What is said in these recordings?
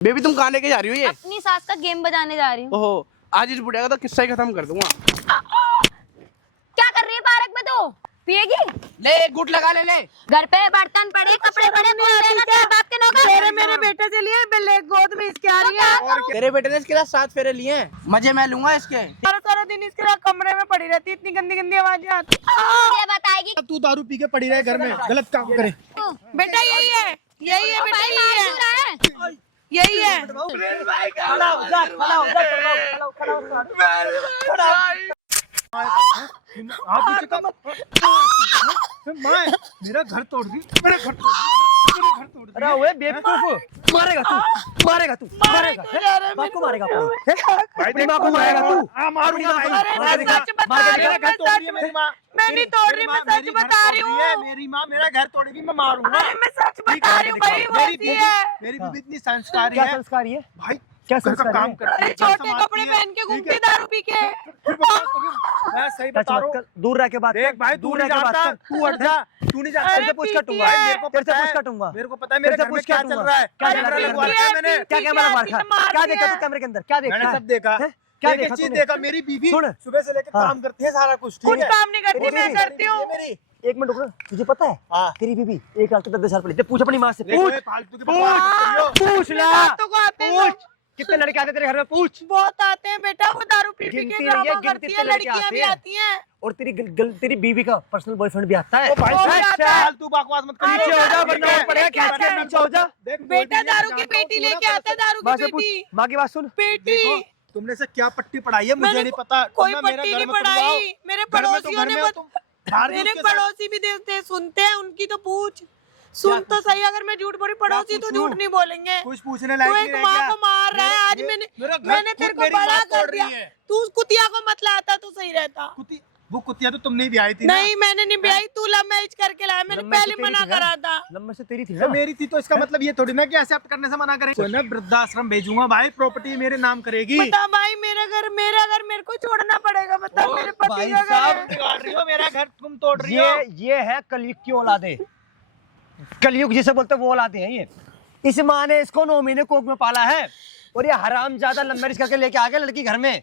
Baby तुम कहाँ लेके जा रही हो ये? अपनी सास का गेम बजाने जा रही हूँ। ओहो, आज इस बुढ़िया का तो किस्सा ही खत्म कर दूंगा। क्या कर रही है पार्क में तू? पिएगी? ले एक गुट लगा ले। घर पे बर्तन पड़े, कपड़े पड़े, कौन देगा तेरे बाप के नौकर? तेरे मेरे बेटे से लिए बिल्ले गोद में इसके आ रही है। और तेरे बेटे ने इसके साथ 7 फेरे लिए हैं, मजे मैं लूंगा इसके। सारा सारा दिन इसके साथ कमरे में पड़ी रहती, इतनी गंदी गंदी आवाजें आती। ये बताएगी तू दारू पी के पड़ी रहे घर में, गलत काम करे। बेटा यही है बेटा यही है। मेरा घर तोड़ दी, मेरा घर तोड़ दी। अरे ओए बेवकूफ, मारेगा तू बाप को मारेगा अपनी माँ को मारेगा तू। मारूंगा भाई। अरे मैं सच बता रही हूँ, घर तोड़ रही है मेरी माँ। मैं नहीं तोड़ रही, मैं सच बता रही हूँ। मेरी माँ मेरा घर तोड़ेगी, मैं मारूंगा। अरे मैं सच बता रही हूँ भाई, वो ऐसी है। मेरी बीवी इतनी संस्कारी क्या है संस्कारी है? भाई, क्या घर का संस्कारी काम है? करती है, अरे घर छोटे संभालती कपड़े है, पहन के ठीक घूमती है? दारू पी के। फिर बता तो फिर, मैं सही बता रहा हूँ। दूर रह के बात देख भाई, तू नहीं जानता, तू हट जा, तू नहीं जानता। अरे तेरे से पूछ पीती कटूंगा, है। मेरे को तेरे से पता पूछ है, कटूंगा। मेरे को पता है मेरे तेरे से घर में पूछ क्या कटूंगा। चल रहा है। क्या अरे कैमरा पीती लगा है, रखा है मैंने। क्या कैमरा लगा रखा है? क्या देखा तू कैमरे के अंदर? क्या देखा? मैंने सब देखा। क्या एक देखा चीज तूने? देखा, मेरी बीवी सुन। सुबह से लेकर हाँ। काम करती है, सारा कुछ कुछ ठीक है। काम नहीं करती, मैं मेरी- करती हूँ। मेरी एक मिनट रुक ना, तुझे पता है हाँ। तेरी बीबी 1 लाख 10,000 पड़ी? पूछ अपनी माँ से, देखो, पूछ ये फालतू की बकवास मत करियो। पूछ ला, बातों को आते हैं पूछ कितने लड़के आते तेरे घर में? पूछ। बहुत आते हैं बेटा, वो दारू पी पी गिनती के नहीं है, ड्रामा गिनती करती है, इतने लड़के लड़कियां आते भी हैं। आती हैं। और तेरी बीवी का पर्सनल बॉयफ्रेंड भी आता है। ओ भाई वो भी साहब, आता है। फालतू बकवास मत करियो। नीचे हो जा, ठीक वरना है? और पड़ेगा, खींच के नीचे हो जा। देख, कोई बेटा भी नहीं दारू की जानता हूँ, पेटी तू लेके ना आता है, दारू माँ की से पूछ, पेटी। माँ की बात सुन। पेटी देखो, तुमने से क्या पट्टी पढ़ाई है मुझे मैंने नहीं पता। कोई तुम ना मेरा पट्टी घर नहीं मत पढ़ाई, बुलाओ। मेरे घर में तो पड़ोसियों घर ने में हो तुम। भाड़ दो मेरे उसके साथ। पड़ोसी भी देते सुनते हैं, उनकी तो पूछ। सुन तो सही, अगर मैं झूठ बोली पड़ोसी तो पूछूं? झूठ नहीं बोलेंगे। कुछ पूछने तू लायक एक नहीं रह माँ गया। को मार रहा है आज। मेरा घर मैंने खुद तेरे को मेरी बड़ा माँ कर तोड़ दिया। रही है। तू उस कुतिया को मत लाता तो सही रहता। वो कुतिया तो तुमने भी आई थी ना। नहीं मैंने नहीं ब्याही, तू लव मैरिज करके लाया, मैंने लम्बे से पहले तेरी मना थी ना? करा था। लम्बे से तेरी थी तो ना? मेरी थी तो इसका मतलब ये थोड़ी ना कि एक्सेप्ट करने से मना करें। तो ना वृद्धाश्रम भेजूंगा भाई, प्रॉपर्टी मेरे नाम करेगी। बता भाई, मेरा घर मेरे को छोड़ना पड़ेगा। बता मेरे पति भाई का घर साहब, है। बिगाड़ रही हो मेरा घर, तुम तोड़ रही हो। ये है कलयुग की औलादे। कलयुग जिसे बोलते हैं वो औलादे हैं ये। इस माँ ने इसको 9 महीने कोख में पाला है और ये हराम ज्यादा लव मैरिज करके लेके आ गया लड़की घर में।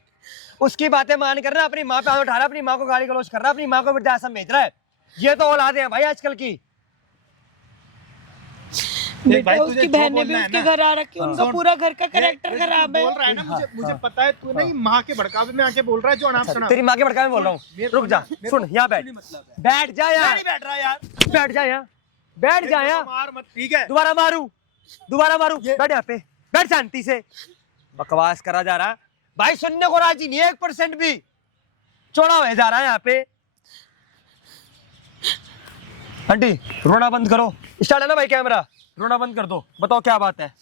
उसकी बातें मान कर रहा है, अपनी माँ पे हाथ उठा रहा है, अपनी माँ को गाली गलौज कर रहा है, अपनी माँ को वृद्धाश्रम भेज रहा है। ये तो औलादे हैं भाई आजकल की। देख भाई, बेटा, तुझे उसकी जो बहनें भी बोलना है उसके ना, घर आ रखी, उनका सुन। पूरा घर का ये कैरेक्टर खराब है। बोल रहा है ना, मुझे पता है तू नहीं माँ के भड़कावे में आके बोल रहा है जो अनाप शनाप। तेरी माँ के भड़का में बोल रहा हूँ। रुक जा, सुन यहाँ बैठ, बैठ जा मैं यार, नहीं बैठ रहा यार। बैठ जा यहाँ, बैठ जा यहाँ। मार मत, ठीक है? दोबारा मारू बैठ यहाँ पे, बैठ शांति से। बकवास करा जा रहा है भाई, सुनने को राजी नहीं है 1% भी। चौड़ा हो जा रहा है यहाँ पे। आंटी रोना बंद करो, स्टार्ट है ना भाई कैमरा, रोना बंद कर दो। बताओ क्या बात है?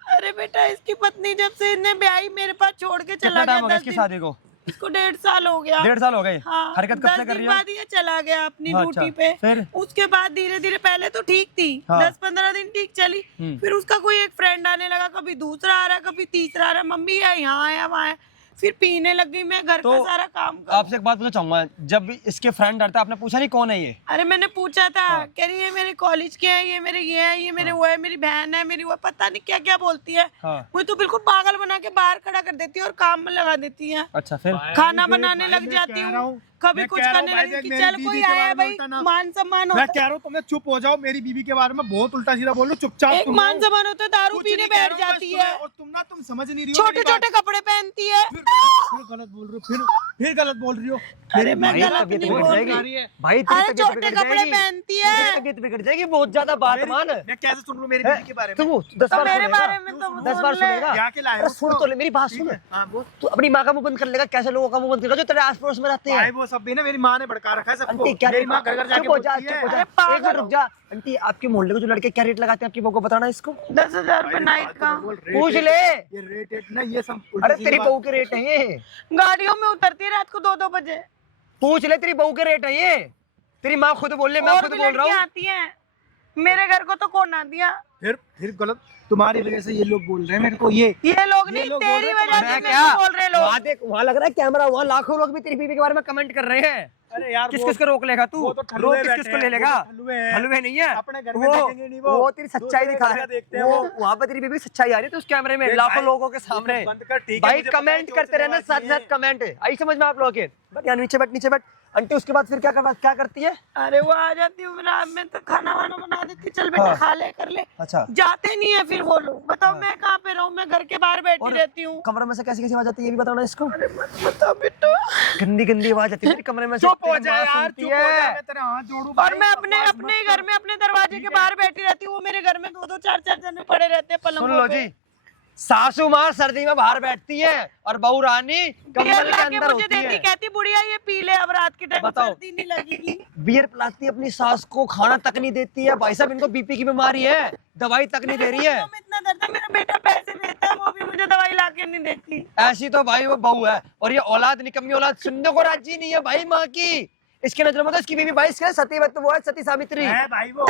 अरे बेटा, इसकी पत्नी जब से इन्हें ब्याही मेरे पास छोड़ के कितना चला टाइम गया हो गया 10 इसकी दिन। शादी को? इसको 1.5 साल हो गया। 1.5 साल हो गए। हाँ, हरकत कब 10 से कर दिन रही है? बाद ये चला गया अपनी हाँ, ड्यूटी अच्छा। पे। फिर? उसके बाद धीरे धीरे, पहले तो ठीक थी, हाँ। 10-15 दिन ठीक चली। फिर उसका कोई एक फ्रेंड आने लगा, कभी दूसरा आ रहा, कभी तीसरा आ रहा, मम्मी है यहाँ आया वहाँ है। फिर पीने लग गई, मैं घर तो का सारा काम कर। आपसे एक बात पूछना चाहूंगा, जब भी इसके फ्रेंड आते आपने पूछा नहीं कौन है ये? अरे मैंने पूछा था, कह रही है मेरे कॉलेज के हैं, ये मेरे ये है, ये मेरे वो है, मेरी बहन है, मेरी वो, पता नहीं क्या क्या बोलती है। हाँ। मुझे तो बिल्कुल पागल बना के बाहर खड़ा कर देती है और काम में लगा देती है। अच्छा, फिर? खाना बनाने लग जाती हूँ, कभी मैं कुछ कह रहा हूँ करने भाई, लगी कि मेरी चल बीवी कोई के बारे आया में भाई, बोलता ना। मान सम्मान मैं होता कह रहा हूँ तुम्हें चुप हो जाओ, मेरी बीवी के बारे में बहुत उल्टा सीधा बोल रहे हो, चुपचाप है। एक सुनो। मान सम्मान होता है, दारू कुछ पीने नहीं कह बैठ रहा हूँ, जाती बस है, और तुम समझ नहीं रही हो छोटे मेरी बात। छोटे कपड़े पहनती है। फिर गलत बोल रही हो, फिर गलत बोल रही हो। अरे मैं भाई गलत तबीयत नहीं बिगड़ बोल जाएगी रही। भाई, अरे तेरी तबीयत छोटे बिगड़ कपड़े जाएगी, पहनती है। तेरी तबीयत बिगड़ जाएगी, बहुत ज्यादा बात मान। मैं कैसे सुन रहा हूँ मेरी बीवी के बारे में? तू 10 तो बार मेरे सुनेगा, बारे में तो 10 बार बोल ले। सुनेगा। क्या के लाए हो अरे सुन उसको? तो ले मेरी बात, सुन। हाँ बोल। तू अपनी माँ का मुंह बंद कर लेगा, कैसे लोगों का मुंह बंद करेगा जो तेरे आस पड़ोस में रहते भाई हैं? वो सब भी ना मेरी माँ ने भड़का रखा है सबको। आंटी क्या मेरी रेट? माँ घर घर जाके चुप हो जा, बोलती चुप है। हो जा, अरे पागल एक मिनट रुक जा। आंटी आपके मोहल्ले को जो लड़के क्या रेट लगाते हैं आपकी बहू को बताना इसको, 10,000 रुपए नाइट का। पूछ ले। ये रेट ना, ये सब उल्टी अरे सीधी तेरी बात। बहू के रेट है ये, गाड़ियों में उतरती है रात को 2-2 बजे। पूछ ले, तेरी बहू के रेट है ये। तेरी माँ खुद बोल ले, मैं और खुद भी बोल रहा लड़कियां हूँ। आती हैं, मेरे घर को तो कौन ना दिया। फिर गलत, तुम्हारी वजह से ये लोग बोल रहे हैं मेरे को। ये लोग नहीं, लोग तेरी बोल रहे वजह से मैं मेरे क्या को बोल रहे लोग। वहाँ देख, वहाँ लग रहा है कैमरा, वहाँ लाखों लोग भी तेरी बीवी के बारे में कमेंट कर रहे हैं। अरे यार किस किस को रोक लेगा तू? वो तो रोक किस किस को ले लेगा? हलवे नहीं है अपने घर में देखेंगे नहीं वो तेरी सच्चाई दूसरे दिखा घर रहा का देखते है। हैं वो वहाँ पे तेरी बीबी सच्चाई आ रही है तो उस कैमरे में लाखों लोगों के सामने। बंद कर, ठीक है, भाई मुझे पता है कमेंट कि करते उसे रहना, साथ नवाज़ी साथ कमेंट है। आई समझ में आप लोगों के? बट यार नीचे बैठ, नीचे बैठ। आंटी उसके बाद फिर क्या करती है? अरे वो आ जाती हूँ रात में तो खाना वाना बना देती, चल बेटा हाँ। खा ले कर ले। अच्छा। जाते नहीं है फिर वो लोग। बताओ मैं कहाँ पे रहूँ? मैं घर के बाहर बैठी रहती हूँ। कमरे में से कैसी कैसी आवाज आती है ये भी बताओ ना इसको। बताओ बेटा। गंदी गंदी आवाज आती है मेरे कमरे में से। चुप हो तेरी जा माँ यार, सुनती चुप हो है। जा, मैं तेरे हाथ जोड़ू और भाई, मैं अपने बकवास अपने मत घर कर। में अपने दरवाजे के बाहर बैठी रहती हूँ। वो मेरे घर में 2-2 4-4 जने पड़े रहते हैं सुन पलंगों लो पे। जी, सासू माँ सर्दी में बाहर बैठती है और बहू रानी बियर कम्बल के लाके अंदर मुझे होती देती, है। कहती बुढ़िया ये पी ले अब रात के टाइम बताओ। सर्दी नहीं लगेगी। बियर पिलाती है अपनी सास को, खाना तक नहीं देती है। भाई साहब इनको बीपी की बीमारी है, दवाई तक नहीं दे रही है। में इतना दर्द है, मेरा बेटा पैसे देता है वो भी मुझे दवाई लाके नहीं देती। ऐसी तो भाई वो बहू है। और ये औलाद निकम्मी औलाद सुनने को राजी नहीं है भाई माँ की। इसके नजर में तो इसकी बीवी भाई इसके सती वो है, सती सावित्री है भाई वो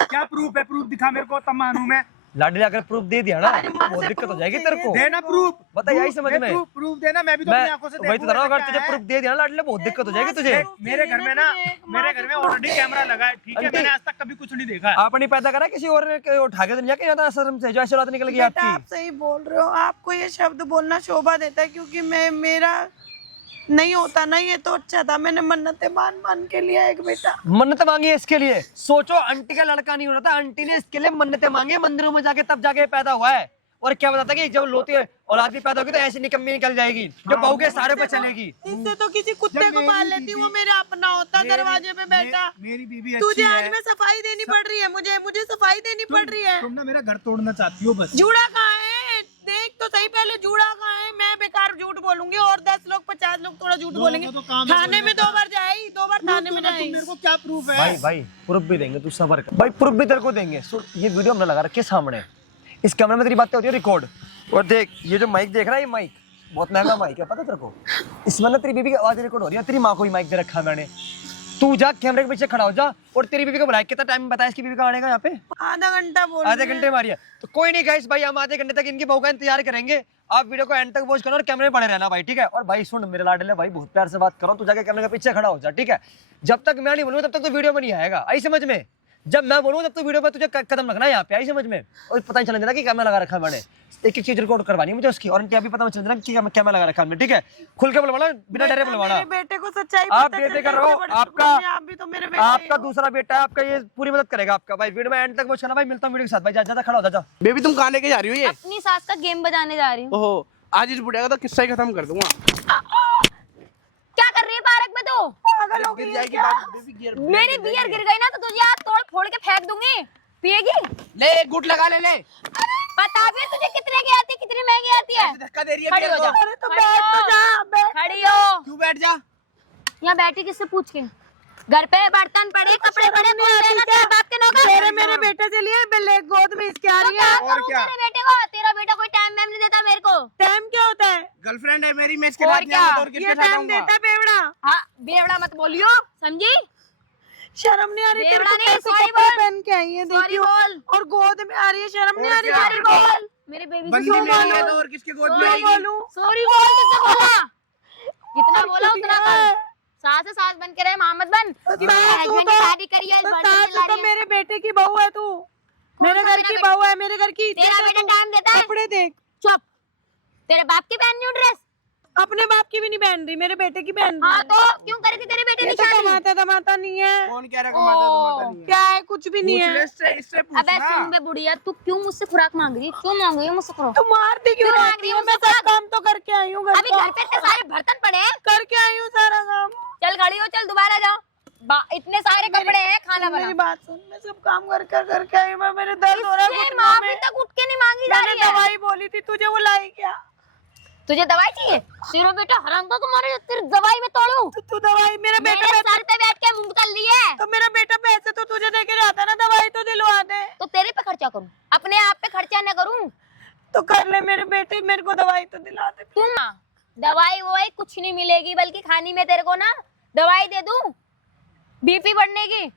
क्या प्रूफ है? प्रूफ दिखा मेरे को तब मानूं मैं। लाडली अगर प्रूफ दे दिया ना बहुत दिक्कत हो जाएगी तेरे को। देना प्रूफ, बता यही समझ में। प्रूफ देना, मैं भी तो मैं अपनी आंखों से वही तो देखूंगा अगर क्या तुझे है। प्रूफ दे दिया ना लाडली बहुत दिक्कत हो जाएगी तुझे। मेरे घर में ना, मेरे घर में ऑलरेडी कैमरा लगा है, ठीक है? आंटी। मैंने आज तक कभी कुछ नहीं देखा है। आपने पैदा करा किसी और ने उठा के दुनिया के ज्यादा शर्म से जो ऐसी औलाद निकल गई बेटा आप आपकी। सही बोल रहे हो। आपको ये शब्द बोलना शोभा देता है क्योंकि मैं मेरा नहीं होता ना ये तो अच्छा था। मैंने मन्नतें मान मान के लिया एक बेटा। मन्नत मांगी है इसके लिए। सोचो आंटी का लड़का नहीं हो रहा था, आंटी ने इसके लिए मन्नतें मांगी मंदिरों में जाके, तब जाके पैदा हुआ है। और क्या बताता कि जब लोती औलाद भी पैदा होगी तो ऐसी निकम्मी निकल जाएगी जो बहू के सहारे पे चलेगी। इससे तो किसी कुत्ते को पाल लेती, वो मेरा अपना होता दरवाजे पे बैठा। मेरी बीवी तुझे अच्छी आज है। में सफाई देनी पड़ रही है, मुझे सफाई देनी पड़ रही है। तुम ना मेरा घर तोड़ना चाहती हो बस। जूड़ा कहाँ है? देख तो सही पहले जूड़ा कहाँ है? मैं बेकार झूठ बोलूंगी और 10 लोग 50 लोग थोड़ा झूठ बोलेंगे। तो काम है थाने में 2 बार जाई, 2 बार थाने में जाई। मेरे को क्या प्रूफ है? भाई भाई प्रूफ भी देंगे, तू सबर कर भाई, प्रूफ भी तेरे को देंगे। सुन ये वीडियो हमने लगा रखी है सामने, इस कैमरे में तेरी बातें होती है रिकॉर्ड। और देख ये जो माइक देख रहा है, ये माइक बहुत महंगा माइक है, पता तेरे को? इसमें ना तेरी बीबी की आवाज रिकॉर्ड हो रही है। तेरी माँ को ही माइक दे रखा है मैंने। तू जा कैमरे के पीछे खड़ा हो जा और तेरी बीबी को बुलाया। कितना टाइम बताया इसकी बीबी का आने का यहाँ पे? आधा घंटा बोल आधे घंटे मारिए तो कोई नहीं गाइस भाई, हम आधे घंटे तक इनकी बहू का इंतजार करेंगे। आप वीडियो को एंड तक वॉच करना और कैमरे में पड़े रहना भाई, ठीक है? और भाई सुन मेरे लाडले भाई, बहुत प्यार से बात करो, तू जाके कैमरे के पीछे खड़ा हो जा, ठीक है? जब तक मैं नहीं बोलूंगा तब तक तो वीडियो में नहीं आएगा, आई समझ में? जब मैं बोलूंगा तब तो वीडियो पे तुझे कदम रखना है यहाँ पे, आई समझ में? और पता नहीं चलने देना कि कैमरा लगा रखा है मैंने। एक एक चीज रिकॉर्ड करवानी है मुझे उसकी, और इनकी अभी पता चल देना कि कैमरा लगा रखा है मैंने, ठीक है? खुल के बोलवाना, बिना डरे बोलवाना। मेरे बेटे को सच्चाई आप पता बेटे चल कर रहो, जाए, बड़े आपका शुक्र है, आप भी तो मेरे बेटे आपका हो। दूसरा बेटा है, आपका ये पूरी मदद करेगा आपका भाई। वीडियो में एंड तक वॉच करना भाई, मिलता हूँ वीडियो के साथ भाई। ज्यादा खड़ा हो जा। बेबी तुम कहाँ लेके जा रही हो ये? अपनी सास का गेम बजाने जा रही हूँ। ओहो, आज इस बुढ़िया का तो किस्सा ही खत्म कर दूंगा। क्या कर रही है पार्क में तू? पागल हो गिर गई है जाएगी क्या? बाबू, बेबी गिर मेरी बियर गिर गई ना तो तुझे आज तोड़ फोड़ के फेंक दूंगी। पिएगी? ले एक गुट लगा ले। बता भी तुझे कितने की आती है, कितनी महंगी आती है? ऐसे धक्का दे रही है खड़ी बियर हो को। जा। अरे तो बैठ तो जा, बैठ। खड़ी हो। क्यों बैठ जा? यहाँ बैठी किससे पूछ के? घर पे बर्तन पड़े, कपड़े पड़े, कौन देगा तेरे बाप के नौकर? मेरे बेटे से लिए बेले गोद में इसके आ तो रही क्या है। करूं क्या? तेरे बेटे को? तेरा बेटा कोई टाइम नहीं देता मेरे को। टाइम क्या होता है? गर्लफ्रेंड है मेरी, मैं इसके और साथ नहीं क्या? आऊंगा, और किसके ये साथ टाइम आऊंगा? देता बेवड़ा। हाँ बेवड़ा मत बोलियो, समझी? शर्म नहीं आ रही तेरे बेवड़ा को? नहीं, कैसे sorry कपड़े बोल। पहन के आई है सॉरी देखियो, बोल। और गोद में आ रही है। शर्म नहीं आ रही? सॉरी बोल। मेरे बेबी बंदी को मेरी है तो और किसके गोद में क्या आएगी? बोलूं? सॉरी बोल। किसने बोला? जितना बोला उतना कर। सास सास बन के रहे, मोहम्मद बन। तो हस्बैंड की शादी करी है, बर्थडे सास ला तो रही है। मेरे बेटे की बहू है तू। मेरे सा घर मेरा की बेटा? बहू है, मेरे घर की इज्जत तेरा है बेटा तू। टाइम देता है? कपड़े देख। चुप। तेरे बाप की पहन ड्रेस? अपने बाप की भी नहीं पहन रही, मेरे बेटे की पहन रही हाँ है। तो क्यों करी थी तेरे बेटे ये की तो शादी? दमाता नहीं है। कौन कह रहा है कमाता नहीं है? क्या है? कुछ भी नहीं पूछ ले है। इससे अबे पूछना। सुन बे बुढ़िया, तू क्यों मुझसे खुराक मांग रही है? क्यों मांग रही है मुझसे खुराक? तो मारती क्यों क्यों मार रहती रही हो? हूँ मैं उसको? सब काम तो करके आई हूँ घर अभी का। घर पे इतने सारे बर्तन पड़े हैं। करके आई हूँ सारा काम। चल खड़ी हो, चल दोबारा जाओ। इतने सारे कपड़े हैं, खाना बना। मेरी बात सुन, मैं सब काम करके आई हूँ। मेरे दर्द हो रहा है इससे घुटनों माफी में। तक उठ के नहीं मांगी जा मैंने रही है। दवाई बोली थी तुझे, वो लाई क्या? तुझे दवाई चाहिए? तेरा बेटा हराम का तुम्हारे तेरी दवाई में तोड़ू? तू दवाई मेरा बेटा मेरे सर पे बैठ के मुंह कर लिए। तो मेरा बेटा पैसे तो तुझे देके जाता ना, दवाई तो दिलवा दे। तो तेरे पे खर्चा करूं, अपने आप पे खर्चा न करूं? तो कर ले मेरे बेटे, मेरे को दवाई तो दिला दे। तुम दवाई ववाई कुछ नहीं मिलेगी, बल्कि खानी में तेरे को ना दवाई दे दूं बीपी बढ़ने की।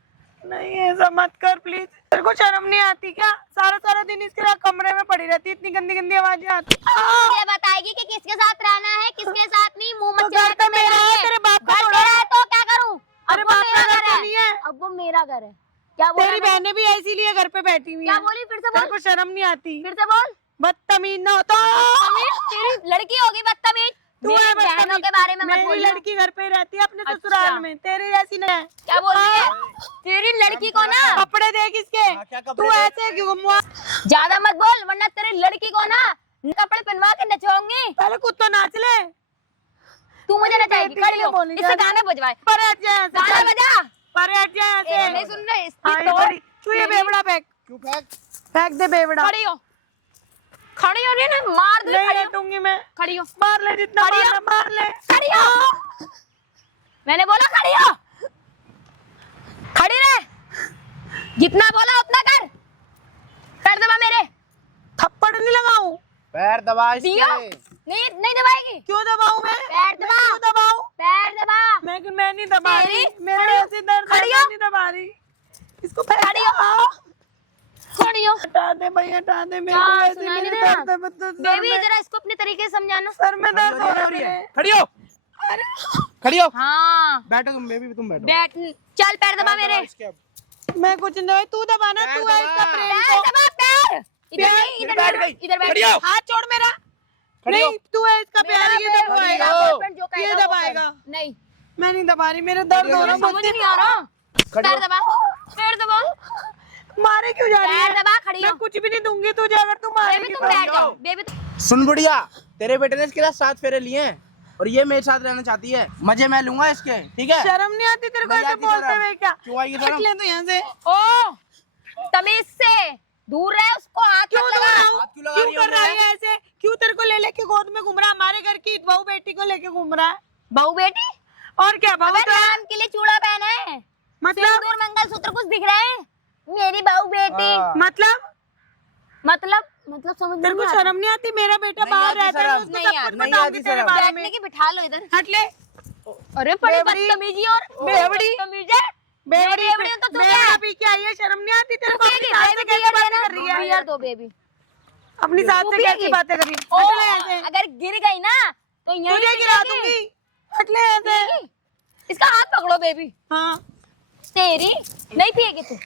नहीं ऐसा मत कर प्लीज। तेरे को शर्म नहीं आती क्या? सारा दिन इसके कमरे में पड़ी रहती, इतनी गंदी गंदी आवाजें आती। मुझे बताएगी कि किसके साथ रहना है, किसके साथ नहीं। मुंह मत तो घर तो मेरा है, तेरे बाप का घर थोड़ा तेरा है तो क्या करूं? वो मेरा घर है। क्या बोला तेरी मैंने? बहनें भी ऐसी लिए घर पे बैठी हुई क्या हैं। बोली? फिर से तेरे बोल, को शर्म नहीं आती? फिर से बोल। बदतमीज ना हो तो बदतमीज? तेरी लड़की होगी बदतमीज। तू है मेरी बदतमीज। बहनों के बारे में मत मेरी बोलियो। लड़की घर पे रहती है अपने अच्छा। ससुराल में, तेरी ऐसी नहीं है। क्या बोल रही है? तेरी लड़की को ना कपड़े देख इसके, क्या कपड़े तू देख? ऐसे क्यों घुमवा? ज्यादा मत बोल, वरना तेरी लड़की को ना कपड़े पहनवा के नचवाऊंगी। पहले खुद तो नाच ले। तू मुझे नचाएगी, बेटी खड़ी को हो, बोली इससे जाती। गाने बजवाए। पर हट जा यहाँ से, गाना चल। बजा। पर हट जा यहाँ से। नहीं सुन रहे, इसकी आई तो बड़ी, तू ये बेवड़ा फेंक, क्यों फेंक? फेंक दे बेवड़ा। खड़ी हो, खड़ी हो रही है ना, मार दूंगी। नहीं खड़ी हो, हटूंगी मैं, खड़ी हो, मार ले जितना खड़ी हो। मारना मार ले। खड़ी हो। मैंने बोला खड़ी हो, खड़ी रहे। जितना बोला उतना कर। कर दबा मेरे। थप्पड़ नहीं लगाऊं? पैर दबा दियो। इसके। नहीं नहीं दबाएगी। क्यों दबाऊं मैं? पैर मैं दबा। क्यों दबाऊं? पैर दबा। मैं नहीं दबा रही, तेरी- मेरे खड़ी हो। ऐसे दर्द है, खड़ी मैं हो। नहीं दबा रही। इसको फेंक खड़ी हो। आओ। खड़ी हो। हटा दे भाई, हटा दे मेरे को, हाँ, वैसे सुनाई मेरे नहीं दे रहा। दर्द है, मतलब सर बेबी में- जरा इसको अपने तरीके से समझाना। सर में दर्द हो रहा खड़ी है। हो, खड़ी हो, अरे खड़ी हो। हाँ बैठो तुम, बेबी तुम बैठो। बैठ, चल पैर दबा पैर मेरे। दबा इसके अब। मैं कुछ नहीं, तू दबाना, पैर तू है दबा। इसका प्रेम पैर को। दबा, पैर। इधर पैर, नहीं, इधर बैठ बैठ, गई। इधर बैठ। खड़ी हो। हाथ छोड़ मेरा। खड़ी हो। नहीं, तू है इसका प्यार, ये मेरा दबाएगा। boyfriend जो ये कहेगा वो दबाएगा। कर। नहीं, मैं नहीं दबा रही, मेरे दर्द हो रहा मुझे है। समझ नहीं आ रहा। खड़ी पैर हो। दबा, पैर दबा, मारे क्यों जा रही पैर है? दबा, खड़ी मैं हो। कुछ भी नहीं दूंगी तुझे अगर तू बेबी मारेगी तुम तो। बैठ जाओ, बेबी तुम। सुन बुढ़िया, तेरे बेटे ने इसके साथ 7 फेरे लिए हैं और ये मेरे साथ रहना चाहती है। मजे मैं लूंगा इसके, ठीक है? शर्म नहीं आती तेरे को नहीं ऐसे आती बोलते शर्म। हुए? क्या क्यों आएगी शर्म? हट ले तू यहाँ से। ओ तमीज से दूर रहे, उसको हाथ क्यों मत दूर लगा। रहूं? हाथ क्यों लगा क्यों रही हो कर रहा मुझे? है ऐसे? क्यों तेरे को ले लेके गोद में घूम रहा है? हमारे घर की बहू बेटी को लेके घूम रहा है। बहू बेटी, और क्या बहू अबे तो है? नाम के लिए चूड़ा पहना है, मतलब सिंदूर मंगलसूत्र कुछ दिख रहा है। मेरी बहू बेटी, हाँ। मतलब समझ तेरे नहीं को आ रहा। शर्म नहीं आती? मेरा बेटा नहीं बाहर आती रहता है, शर्म। मैं उसको नहीं सब यार, कुछ नहीं बताऊंगी आती तेरे शर्म। बारे बैठने में। की बिठा लो इधर। हट ले। अरे बड़ी बेवड़ी। बदतमीजी और बेवड़ी। बदतमीज है। बेवड़ी बेवड़ी तो तू क्या बेवड़ा है? पी के आई है, शर्म नहीं आती तेरे तू को? पिएगी, अपनी सास से बेबी कैसे बियर बातें देना, कर रही है? बियर दो बेबी। अपनी सास तू से कैसी पिएगी? बातें कर रही है? ओ, हट ले यहाँ से। अगर गिर गई ना तो यहीं तुझे पे गिरा गिरेगी। दूंगी। हट ले यहाँ से। पिएगी? इसका हाथ पकड़ो बेबी। हाँ, तेरी नहीं पिएगी तू।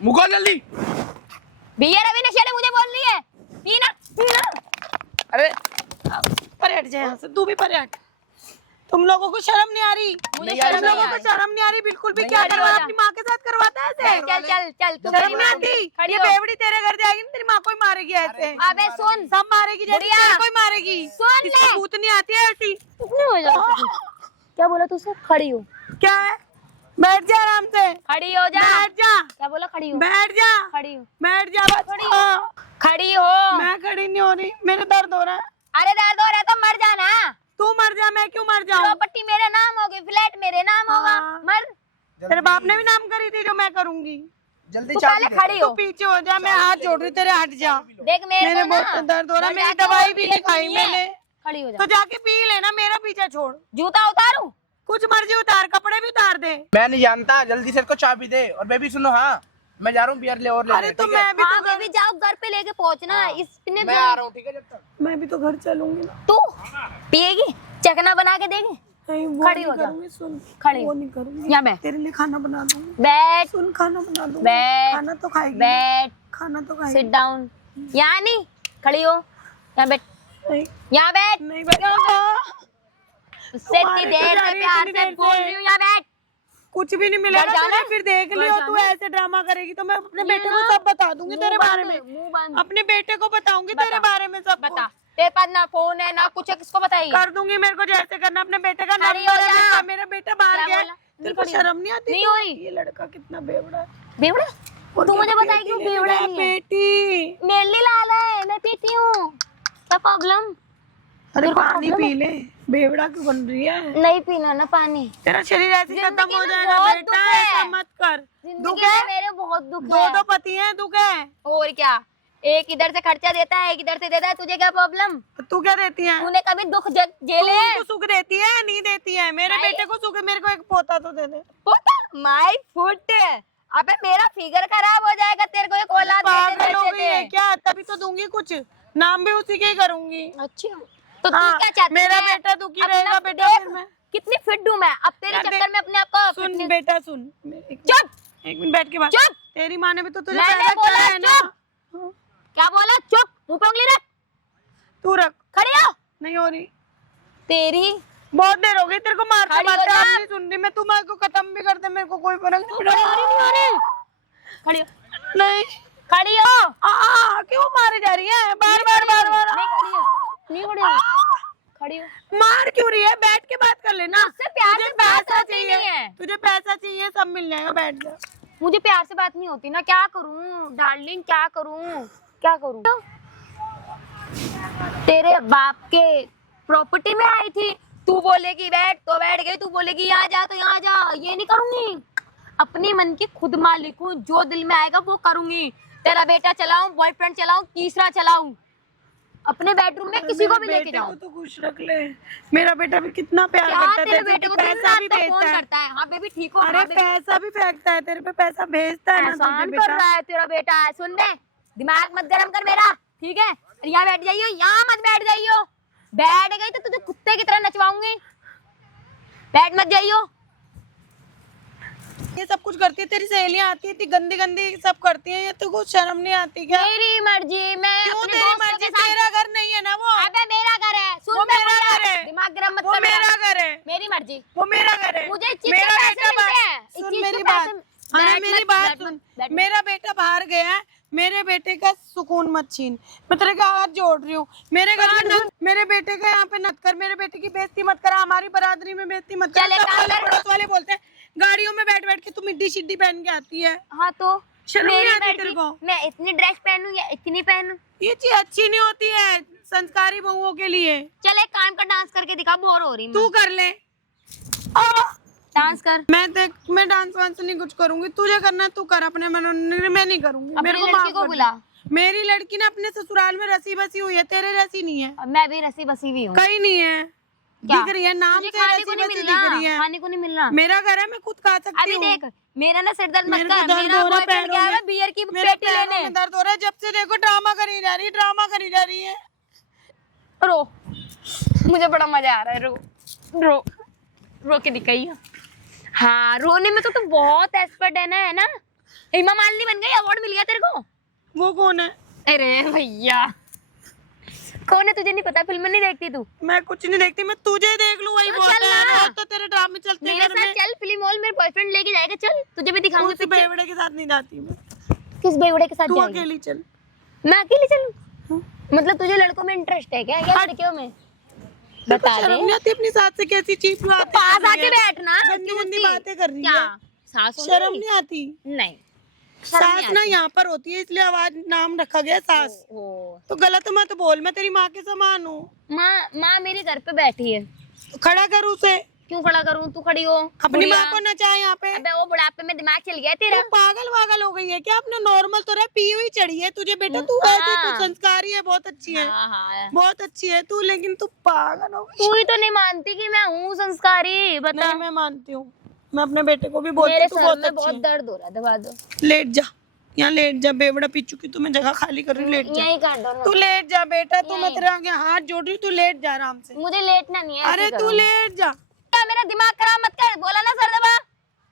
मुको जल्दी। बियर अभी नशे ने मुझे बोल रही है, पीना पीना। अरे परे हट जा यहाँ से, तू भी परे हट। तुम लोगों को शर्म नहीं आ रही? मुझे नहीं आ रही शर्म तुम नहीं लोगों आ को रही। शर्म नहीं आ रही बिल्कुल भी? नहीं क्या आ रही, करवा हो जा। अपनी माँ के साथ करवाता है ऐसे? चल चल चल तू शर्म नहीं आती? खड़ी ये हो। बेवड़ी तेरे घर जाएगी ना, तेरी माँ को ही मारेगी ऐसे। अबे सुन, सब मारेगी जैसे बुढ़िया। तेरे को ही मारेगी। सुन इसको ले। भूत नहीं आती है ऐसी? कितनी हो जा तू? क्या बोला तू? सब खड़ी हो, क्या है? बैठ जा आराम से। खड़ी हो जा। बैठ जा, क्या बोला? खड़ी हो, बैठ जा, खड़ी हो, बैठ जा बस। खड़ी हो। हाँ, खड़ी हो। मैं खड़ी नहीं हो रही, मेरे दर्द हो रहा है। अरे दर्द हो रहा है तो मर जाना। तू मर जा, मैं क्यों मर जाऊं? प्रॉपर्टी मेरे नाम होगी, फ्लैट मेरे नाम होगा, हाँ। मर। तेरे बाप ने भी नाम करी थी जो मैं करूंगी। जल्दी तू चाबी पहले दे। खड़ी तू हो। पीछे हो जा, मैं हाथ जोड़ रही, तेरे हट जा। देख मेरे मेरे को ना बहुत दर्द हो रहा है, घर मेरी जाके दवाई वो भी पिए नहीं खाई सुनिए। मैंने। खड़ी हो तो जा। जाके पी लेना, मेरा पीछा छोड़। जूता उतारू? कुछ मर्जी उतार, कपड़े भी उतार दे। मैं नहीं जानता, जल्दी से इसको चाबी दे। और बेबी सुनो, हाँ मैं जा रहा हूँ बियर ले और ले अरे ले, तो ठीक है? मैं भी हाँ तो बेबी जाओ, घर पे लेके पहुंचना। इसने मैं आ रहा हूँ, ठीक है? जब तक मैं भी तो घर चलूंगी ना। तू पिएगी? चकना बना के देगी? नहीं, वो खड़ी नहीं हो जा। करूंगी, सुन। खड़ी वो हो। नहीं करूंगी। यहाँ बैठ, तेरे लिए खाना बना दूंगी। बैठ, सुन, खाना बना दूंगी। बैठ, खाना तो खाएगी। बैठ, खाना तो खाएगी। Sit down. यहाँ नहीं, खड़ी हो, यहाँ बैठ, नहीं, यहाँ बैठ। नहीं बैठ। उससे तुम्हारे इतनी तो देर जा से रही है, प्यार इतनी से देर बोल से। रही हूँ, यहाँ बैठ। कुछ भी नहीं मिलेगा घर जाना तुझे, है? फिर देख घर लियो। जाना तू है? ऐसे ड्रामा करेगी तो मैं अपने ये बेटे को ना, सब बताऊंगी तेरे बारे में। मुंह बंद। अपने बेटे को बताऊंगी बता। तेरे बारे में सब बता, तेरे पास ना फोन है ना कुछ है, किसको बताएगी? कर दूंगी। मेरे को जैसे करना, अपने बेटे का खड़ी नंबर हो है जा। मेरा, मेरा बेटा बाहर क्या गया है। बोला? तेरे को नहीं खड़ी हो। शर्म नहीं आती? नहीं तो हो रही। ये लड़का कितना बेवड़ा है। बेवड़ा? और तू क्या मुझे बेटी बताएगी वो ले बेवड़ा लेगा, नहीं है। बेटी। मेरे लिए लाला है, मैं पीती हूँ। क्या प्रॉब्लम? अरे तेरे को पानी problem पी ले, बेवड़ा क्यों बन रही है? नहीं पीना ना पानी। तेरा शरीर ऐसे जिंदगी खत्म हो में जाएगा बहुत बेटा, दुख है। ऐसा मत कर। दुख जिंदगी है? में मेरे बहुत दुख दो है। दो पति हैं, दुख है। और क्या, एक इधर से खर्चा देता है, एक इधर से देता है। तुझे क्या प्रॉब्लम? तू क्या देती है? तूने कभी दुख झेले हैं? तू सुख देती है? नहीं देती है। मेरे नहीं। बेटे को सुख है, मेरे को एक पोता तो दे दे। पोता? My foot. अबे मेरा फिगर खराब हो जाएगा, तेरे को एक औलाद पागल हो देते गई है क्या? तभी तो दूंगी कुछ, नाम भी उसी के ही करूंगी। अच्छा तो तू हाँ, क्या चाहती मेरा है? बेटा दुखी अपना रहेगा बेटा, देख, फिर मैं कितनी फिट हूँ मैं। अब तेरे यार चक्कर में अपने आप को सुन fitness- बेटा सुन, चुप। 1 मिनट बैठ के बात। चुप। तेरी माँ ने भी तो तुझे मैंने पैदा बोला किया है ना। चुप। क्या बोला? चुप। मुंह पे उंगली रख। तू रख। खड़ी हो। नहीं हो रही, तेरी बहुत देर हो गई तेरे को मारते खड़ी हो मारते। जा। अब नहीं सुन रही मैं, तू मेरे को खत्म भी कर दे, मेरे को कोई फर्क नहीं पड़ेगा। खड़ी हो। नहीं खड़ी हो। क्यों मारे जा रही है बार बार बार बार? नहीं खड़ी हो। नहीं खड़ी हो। खड़ी हो। मार क्यों रही है? बैठ के बात कर लेना। मुझसे प्यार तुझे से बात पैसा होती नहीं चाहिए, है। तुझे पैसा चाहिए, सब मिल जाएगा, बैठ जा। मुझे प्यार से बात नहीं होती ना, क्या करूं डार्लिंग, क्या करूं, क्या करूं? तेरे बाप के प्रॉपर्टी में आई थी, तू बोलेगी बैठ तो बैठ गई, तू बोलेगी यहाँ जा तो यहाँ जा। ये नहीं करूंगी। अपने मन की खुद मालिक हूँ, जो दिल में आएगा वो करूंगी। तेरा बेटा चलाऊं, बॉयफ्रेंड चलाऊं, तीसरा चलाऊं, अपने बेडरूम में किसी को भी लेके बेटे जाऊं। को तो खुश रख ले। मेरा बेटा भी कितना प्यार क्या करता है तेरे तेरे बेटे पे, को पैसा भी फोन भेजता है। करता है? हाँ बेबी ठीक हो। अरे हाँ, बेबी। पैसा भी फेंकता है तेरे पे, पैसा भेजता है ना तुझे एहसान कर बेटा। रहा है तेरा बेटा। सुन दे, दिमाग मत गरम कर मेरा, ठीक है? यहाँ बैठ जाइयो, यहाँ मत बैठ जाइयो। बैठ गई तो तुझे कुत्ते की तरह नचवाऊंगी। बैठ मत जाइयो। ये सब कुछ करती है, तेरी सहेलियां आती है, इतनी गंदी गंदी सब करती है, ये तो कुछ शर्म नहीं आती क्या? मेरी मर्जी, मैं क्यों अपने तेरी दोस्तों मर्जी? के साथ- तेरा घर नहीं है ना वो। अबे मेरा घर है। सुन वो बे मेरा भैया, घर है। दिमाग गरम मत वो कर मेरा घर है। मेरी मर्जी। वो मेरा घर है। मुझे इस चीज मेरा के पैसे बेटा मिलते हैं। इस सुन चीज के मेरी बात। पैसे- अरे बैठ मेरी मत, बात बैठ सुन। मत, बैठ मत। मेरा बेटा बाहर गया है, मेरे बेटे का सुकून मत छीन। मैं तेरे का हाथ जोड़ रही हूँ। मेरे घर में ना, मेरे बेटे का यहाँ पे मत कर, मेरे बेटे की बेइज्जती मत कर, हमारी बरादरी में बेइज्जती मत कर। चल एक सब काम वाले कर। पड़ोस वाले बोलते हैं गाड़ियों में बैठ बैठ के तू मिड्डी शिड्डी पहन के आती है। हाँ तो शर्म नहीं मेरी आती मर्जी। तेरे को? मैं इतनी ड्रेस पहनूं या इतनी पहनूं? ये चीज अच्छी नहीं होती है संस्कारी बहुओं के लिए। चल एक काम कर, डांस करके दिखा, बोर हो रही मैं। तू कर ले। डांस कर। मैं डांस वांस नहीं कुछ करूंगी, तुझे करना है तू कर अपने मनोरंजन, मैं नहीं करूंगी। अपनी मेरे को लड़की माफ को कर दे। बुला। मेरी लड़की ना अपने ससुराल में रसी बसी हुई है, तेरे रसी नहीं है, और मैं भी रसी बसी हुई हूँ। कहीं नहीं है। क्या? दिख रही है नाम तुझे से खाने रसी को नहीं बसी मिल दिख रहा, रही है। खाने को नहीं मिल रहा। मेरा घर है, मैं खुद खा सकती अभी हूँ। देख, मेरा ना सिर दर्द मत मेरे को कर। दर्द मेरा हो रहा है बॉयफ्रेंड गया पैरों है में। बियर की मेरे पेटी पैरों लेने। में दर्द हो रहा है, जब से देखो ड्रामा करी जा रही है, ड्रामा करी जा रही है। रो, मुझे बड़ा मजा आ रहा है। रो रो रो के दिखाइए। हाँ, रोने में तो तू बहुत एक्सपर्ट है ना? हेमा मालिनी बन गई, अवार्ड मिल गया तेरे को। वो कौन है? अरे भैया, कौन है तुझे नहीं पता? फिल्म नहीं देखती तू? मैं कुछ नहीं देखती, मैं तुझे देख लूं वही तो बहुत चल है। ना। रोज तो तेरे ड्रामे चलते हैं मेरे घर साथ में। चल फिल्म हॉल, मेरे बॉयफ्रेंड लेके जाएगा। चल, तुझे भी दिखाऊंगी उस पिक्चर। बेवड़े के साथ नहीं जाती मैं, किस बेवड़े के साथ तू जाएगी? अकेली चल। मैं अकेली चलूं? मतलब तुझे लड़कों में इंटरेस्ट है क्या, या लड़कियों में? बता दे। शर्म नहीं आती अपनी सास से कैसी चीप बातें पास कर रही आके है? बैठना। गंदी क्यों गंदी सी? बातें कर रही क्या है। सास होनी? शर्म नहीं आती? नहीं, शर्म सास नहीं ना आती। यहाँ पर होती है, इसलिए आवाज नाम रखा गया सास। ओ, तो गलत मत बोल, मैं तेरी माँ के समान हूँ। माँ मेरे घर पे बैठी है। तो खड़ा कर उसे। क्यों खड़ा करूं? तू खड़ी हो। अपनी बुढ़िया। माँ को नचा यहाँ पे। अबे वो बुढ़ापे में दिमाग चल गया तेरा। तू पागल वागल हो गई है क्या? अपना नॉर्मल तो रह, पी हुई चढ़ी है तुझे बेटा। तू वैसे तू हाँ। संस्कारी है, बहुत अच्छी है, हाँ हाँ, बहुत अच्छी है तू, लेकिन तू पागल हो गई। तू ही तो नहीं मानती कि मैं हूँ संस्कारी। बता। नहीं मैं मानती हूँ, मैं अपने बेटे को भी बोलती मेरे हूँ तू सर बहुत में अच्छी बहुत है। दर्द हो रहा है, दबा दो। लेट जा, यहाँ लेट जा, बेवड़ा पीछू की तुम्हें जगह खाली कर रही हूँ, लेट जा। यही कर दो ना। तू लेट जा बेटा, तू मैं यहीं। तेरे आगे हाथ जोड़ रही हूँ, तू लेट जा आराम से। मुझे लेटना नहीं है। अरे ऐसे तू करो। लेट जा। मेरा दिमाग खराब मत कर। बोला ना सर दबा।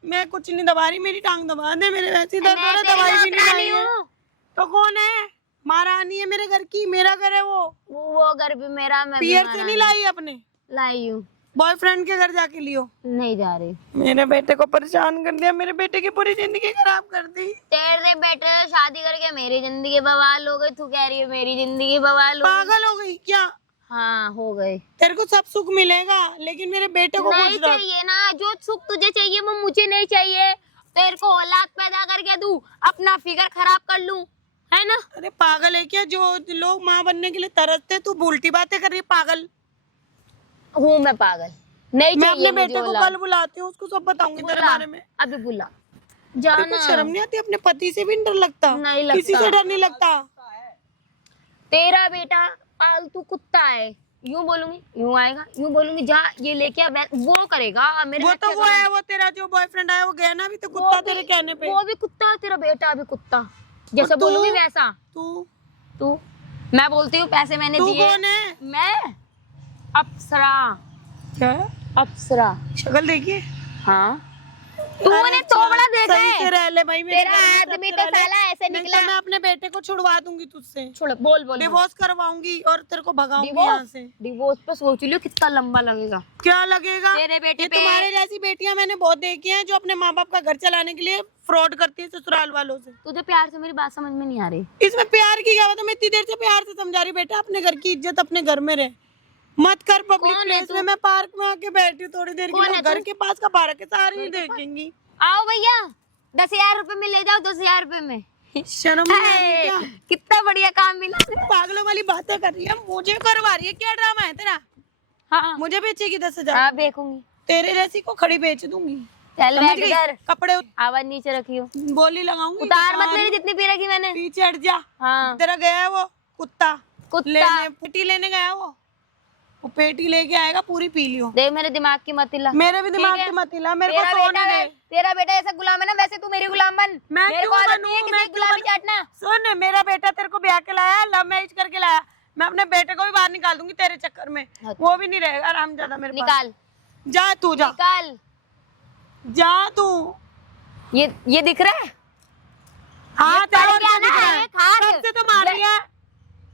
मैं कुछ नहीं दबा रही, मेरी टांग दबा दे, मेरे वैसे ही दर्द हो रहा है, मैं तेरी दवाई भी नहीं नौकरानी लाई है। हूँ। तो कौन है? महारानी है मेरे घर की, मेरा घर है वो। वो घर भी मेरा, मैं भी पियर से माना नहीं लाई अपने, लाई हूँ। बॉयफ्रेंड के घर जाके लियो। नहीं जा रही। मेरे बेटे को परेशान कर दिया, मेरे बेटे की पूरी जिंदगी खराब कर दी। तेरे बेटे से शादी करके मेरी जिंदगी बवाल हो गई। तू कह रही है मेरी जिंदगी बवाल हो गई? पागल हो गई क्या? हाँ हो गई। तेरे को सब सुख मिलेगा, लेकिन मेरे बेटे को नहीं खुश रख। चाहिए ना, जो सुख तुझे चाहिए वो मुझे नहीं चाहिए। तेरे को औलाद पैदा करके दूं, अपना फिगर खराब कर लूं, है ना? अरे पागल है क्या? जो लोग माँ बनने के लिए तरसते, तू उल्टी बातें कर रही है, पागल। हूँ मैं पागल? नहीं मैं चाहिए अपने मुझे बेटे को औलाद। कल बुलाती हूँ, उसको सब बताऊंगी तेरे बुला, बारे में। अभी बुला। तेरे जाना। को शर्म नहीं आती? अपने पति से भी डर लगता? नहीं लगता। किसी से डर नहीं लगता? तेरा बेटा पालतू कुत्ता है। यूं बोलूंगी यूं आएगा, यूं बोलूंगी जहाँ ये लेके आ, वो करेगा मेरे वो बच्चे तो को। वो है, वो तेरा जो बॉयफ्रेंड आया वो गया ना अभी, तो वो कुत्ता भी- तेरे कहने पे। वो भी कुत्ता, तेरा बेटा भी कुत्ता। जैसा तू? बोलूंगी वैसा। तू तू मैं बोलती हूँ पैसे मैंने तू दिए। कौन है? मैं अप्सरा। क्या? अप्सरा। शक्ल देखिए। हाँ तूने तोबड़ा देखा सही से है? रह ले भाई, मेरे तेरा घर में आदमी सब तो रह ले। साला ऐसे नहीं निकला। तो मैं अपने बेटे को छुड़वा दूंगी तुझसे, छोड़, बोल बोल। डिवोर्स करवाऊंगी और तेरे को भगाऊंगी यहाँ डिवोर्स? से। डिवोर्स पे सोच लियो कितना लंबा लगेगा। क्या लगेगा? तेरे बेटे ये पे। तुम्हारे जैसी बेटियां मैंने बहुत देखी हैं जो अपने माँ बाप का घर चलाने के लिए फ्रॉड करती है ससुराल वालों से। तुझे प्यार से मेरी बात समझ में नहीं आ रही। इसमें प्यार की क्या बात है? मैं इतनी देर से प्यार से समझा रही, बेटा अपने घर की इज्जत अपने घर में रहे, मत कर पब्लिक कौन है प्लेस तू? में। मैं पार्क में आके बैठी हूँ थोड़ी देर के कौन लिए, है घर तू? के पास का पार्क है, सारी ही देखेंगी। आओ भैया 10,000 रुपए में ले जाओ, 10,000 रुपए में। शर्म नहीं आ रही क्या? कितना बढ़िया काम मिला। पागलों वाली बातें कर रही है, मुझे करवा रही है। क्या ड्रामा है तेरा? हाँ मुझे बेचेगी 10,000? हाँ देखूंगी। तेरे जैसी को खड़ी बेच दूंगी। चल समझ बैठ गई? इधर। कपड़े आवाज नीचे रखियो। बोली लगाऊंगी। उतार मत मेरी जितनी पी रखी मैंने। पीछे हट जा। हाँ तेरा गया है वो कुत्ता कुत्ता। लेने, पेटी लेने गया वो पेटी लेके आएगा, पूरी पी लियो। देख मेरे दिमाग की मत हिला। मेरे भी दिमाग ठीक है? की मत हिला, मेरे को तेरा सोने बेटा दे। है, तेरा बेटा ऐसा गुलाम है ना, वैसे तू मेरी गुलाम बन। मैं मेरे क्यों को आदत बनूं? नहीं है किसी मैं की क्यों गुलामी बनूं? चाटना। सुन, मेरा बेटा तेरे को ब्याह के लाया, लव मैरिज करके लाया। मैं अपने बेटे को भी बाहर निकाल दूंगी तेरे चक्कर में। अच्छा। वो भी नहीं रहेगा आरामजादा मेरे पास। निकाल जा तू, जा निकाल। जा तू। ये दिख रहा है? हाँ ये तेरा चढ़ के आना है, ये खाक। सबसे तो मार रही है।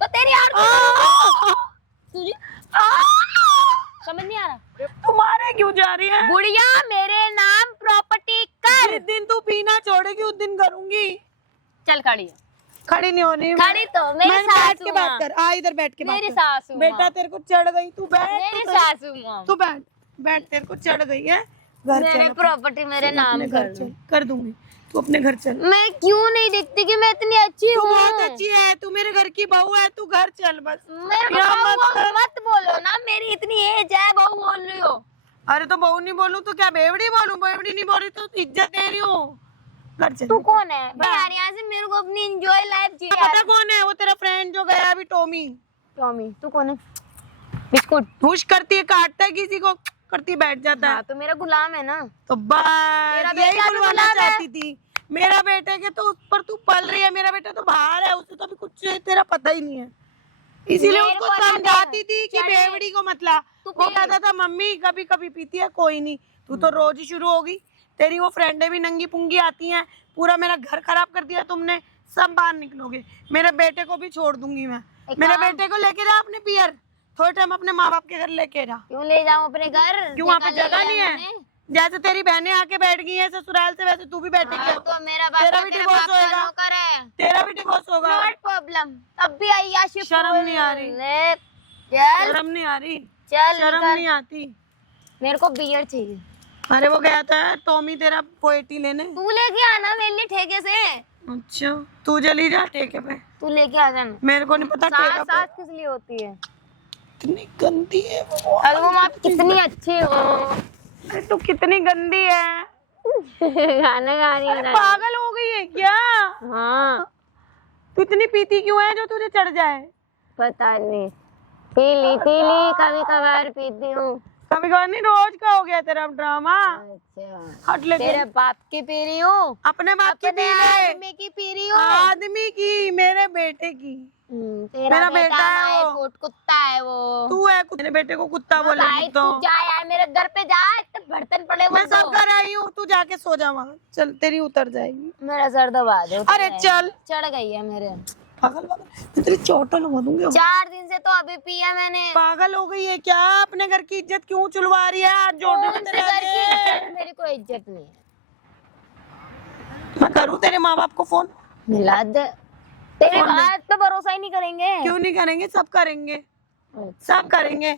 तो तेरी और तुझे समझ नहीं आ रहा? तुम्हारे क्यों जा रही है? बुढ़िया मेरे नाम प्रॉपर्टी कर। जिस दिन तू पीना छोड़ेगी उस दिन करूंगी। चल खड़ी है। खड़ी नहीं होनी। खड़ी तो मेरी मैं बैठ सासू के माँ। बात कर। आ इधर बैठ के बात मेरी कर। सासू माँ। बेटा तेरे को चढ़ गई, तू बैठ। मेरी तू सासू माँ। तू बैठ बैठ, तेरे को चढ़ गई है। घर मेरे चल, प्रॉपर्टी मेरे नाम अपने घर कर। चल, कर दूंगी। तू अपने घर चल। मैं क्यों नहीं दिखती कि मैं इतनी अच्छी तू हूँ? बहुत अच्छी है, तू मेरे घर की बहू है, तू घर चल बस। मेरे को यहाँ बहू मत कर। मत बोलो ना, मेरी इतनी एज है, बहू बोल रही हो। अरे तो बहू नहीं बोलूं तो क्या बेवड़ी बोलूं? बेवड़ी नहीं बोल रही तो इज्जत दे रही हूँ। घर चल। तू कौन है यार? यहाँ से मेरे को अपनी एंजॉय लाइफ तो पता कौन है? वो तेरा फ्रेंड जो गया अभी, टॉमी। टॉमी तू कौन है? बिस्कुट। हुश करती है, काटता है किसी को, करती बैठ जाता है। हाँ तो मेरा गुलाम है ना। तो बस तेरा यही बेटा भी बुलवाना गुलाम है। चाहती थी। मेरा बेटे के तो ऊपर तू पल रही है, मेरा बेटा तो बाहर है, उसे तो अभी कुछ तेरा पता ही नहीं है। इसीलिए मेरे उसको को ना समझाती थी कि चढ़े। बेवड़ी को मत ला। तू वो पी। कहता था मम्मी कभी कभी पीती है, कोई नहीं। तू तो रोज ही शुरू होगी। तेरी वो फ्रेंडें भी नंगी पुंगी आती हैं, पूरा मेरा घर खराब कर दिया तुमने। सब बाहर निकलोगे। मेरे बेटे को भी छोड़ दूंगी मैं। एक मेरे काम। बेटे को लेके जा अपने पियर, थोड़े टाइम अपने माँ बाप के घर लेके जा। क्यों ले जाऊं अपने घर? क्यों वहाँ पे जगह ले जगह लिया नहीं है? मैंने। जैसे तेरी बहनें आके बैठ गई हैं ससुराल से, वैसे तू भी बैठेगी। हाँ, तो मेरा बाप तेरा तो भी तेरे डिवोर्स बाप का होएगा। नौकर है। तेरा भी डिवोर्स होगा। Not problem. तब भी अय्याशी शर्म फूल नहीं आ रही। ले। चल शर्म नहीं आ रही? चल शर्म निकल। नहीं आती? मेरे को बियर चाहिए। अरे वो गया था टॉमी तेरा पोएटी लेने। तू लेके आना मेरे लिए ठेके से। अच्छा तू चली जा ठेके पे। तू लेके आ जाना। मेरे को नहीं पता ठेका सास पे। सास किस लिए होती है? कितनी गंदी है वो। अरे वो आप कितनी अच्छी हो। अरे तू कितनी गंदी है। गाना गा रही अरे है। पागल हो गई है क्या? हाँ तू इतनी पीती क्यों है जो तुझे चढ़ जाए? पता नहीं। पीली कभी कभार पीती हूँ। कभी कभार नहीं, रोज का हो गया तेरा ड्रामा। अच्छा हट ले तेरे बाप की पी रही हूँ, अपने बाप की अपने पी ले। आदमी की पी रही हूँ। आदमी की, मेरे बेटे की। तेरा मेरा बेटा बेटा है है, वो। कोट कुत्ता है वो। तू है मेरे बेटे को कुत्ता बोले भाई तो। तू जा यार, मेरे घर पे जा, इतने बर्तन पड़े मैं वो सब घर आई हूँ, तू जाके सो जा वहाँ। चल तेरी उतर जाएगी। मेरा सर दबा दो। अरे चल। चढ़ गई है मेरे। पागल पागल, मैं तेरी चोटल लगा दूंगी। 4 दिन से तो अभी पिया मैंने। पागल हो गई है क्या? अपने घर की इज्जत क्यों चुलवा रही है? आज जोड़ने में कौन से तेरे घर की आगे। इज्जत? मेरी कोई इज्जत नहीं है। मैं करूँ तेरे माँ बाप को फोन? मिला दे। तेरे कौन है? बात पे भरोसा ही नहीं करेंगे। क्यों नहीं करेंगे? सब करेंगे, सब करेंगे।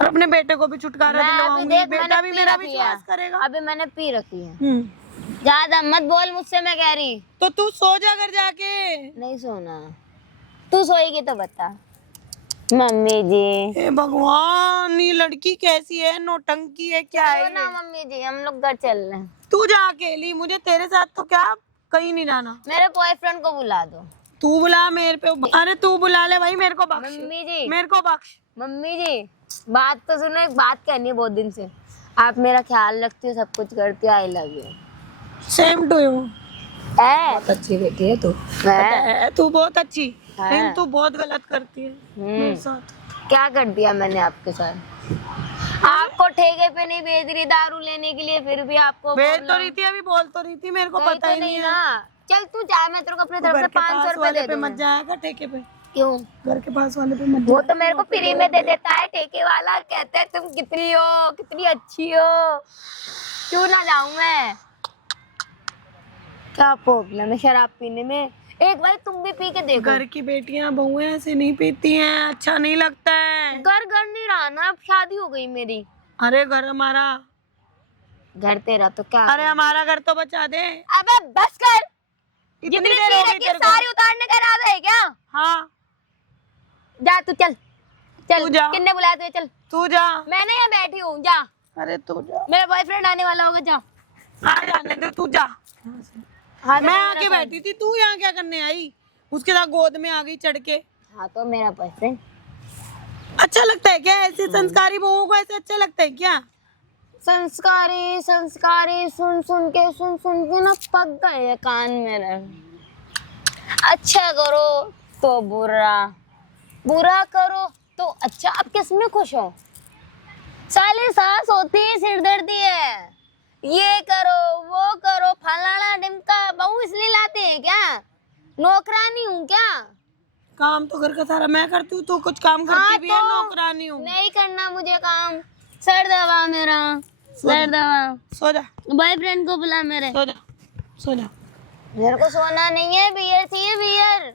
और अपने बेटे को भी छुटकारा मैं अभी दिलवाऊंगी। देख, बेटा मैंने भी पी मेरा रखी है। विश्वास करेगा। अभी मैंने पी रखी है। ज्यादा मत बोल मुझसे, मैं कह रही। तो तू सो जा घर जाके। नहीं सोना। तू सोएगी तो बता। मम्मी जी हे भगवान, ये लड़की कैसी है? नौटंकी है क्या है? ना मम्मी जी, हम लोग घर चल रहे हैं। तू जा अकेली, मुझे तेरे साथ तो क्या कहीं नहीं जाना। मेरे बॉयफ्रेंड को बुला दो। तू बुला मेरे पे। अरे तू बुला ले भाई, मेरे को बख्श। मम्मी जी, मेरे को बख्श। मम्मी जी बात तो सुनो, एक बात कहनी है बहुत दिन से। आप मेरा ख्याल रखती हो, सब कुछ करती हो। I love you. Same to you. बहुत अच्छी बेटी है तू। है। तू बहुत अच्छी, है। लेकिन तू बहुत गलत करती है मेरे साथ। क्या कर दिया मैंने आपके साथ? आपको ठेके पे नहीं भेज रही दारू लेने के लिए, फिर भी आपको भेज तो problem। रही थी, अभी बोल तो रही थी, मेरे को गई पता तो ही नहीं है। ना। चल तू जा, मैं तेरे को अपनी तू तरफ घर से के 500 पास रुपए वाले दे पे मत दूंगी। जाएगा ठेके पे, क्यों? घर के पास वाले पे मत वो जाएगा। तो मेरे को फ्री में दे देता है ठेके वाला, कहते हैं तुम कितनी हो, कितनी अच्छी हो, क्यों ना जाऊं मैं? क्या प्रॉब्लम है शराब पीने में? एक बार तुम भी पी के देखो। घर की बेटियां बहुएं ऐसे नहीं पीती हैं, अच्छा नहीं लगता है। घर घर नहीं रहा ना, अब शादी हो गई मेरी। अरे घर हमारा, घर तेरा तो क्या? अरे हमारा घर तो बचा दे। अबे बस कर। इतनी जितनी देर पी हो गई रखी तेरे को। सारी उतारने का इरादा है क्या? हाँ जा तू, चल चल। तू जा। किसने बुलाया तुझे? चल। तू जा। मैंने यहाँ बैठी हूँ, जा। अरे तू जा, मेरा बॉयफ्रेंड आने वाला होगा, जा। आ जाने दे, तू जा। हाँ मैं आके बैठी थी, तू यहाँ क्या करने आई? उसके साथ गोद में आ गई चढ़ के। हाँ तो मेरा बॉयफ्रेंड। अच्छा लगता है क्या ऐसे संस्कारी बहुओं को? ऐसे अच्छा लगता है क्या? संस्कारी संस्कारी सुन सुन के ना पक गए हैं कान मेरे। अच्छा करो तो बुरा, बुरा करो तो अच्छा। अब किस में खुश हो? साली सास होती है, सिरदर्दी है, ये करो वो करो, फलाना ढिमका। बहू इसलिए लाते हैं क्या? नौकरानी हूँ क्या? काम तो घर का सारा मैं करती हूँ, तू कुछ काम करती भी है, नौकरानी हूँ। नहीं करना मुझे काम। सर दबा मेरा, सर दबा। सो जा, बॉयफ्रेंड को बुला मेरे। सो जा, सो जा। मेरे को सोना नहीं है, बियर चाहिए, बियर।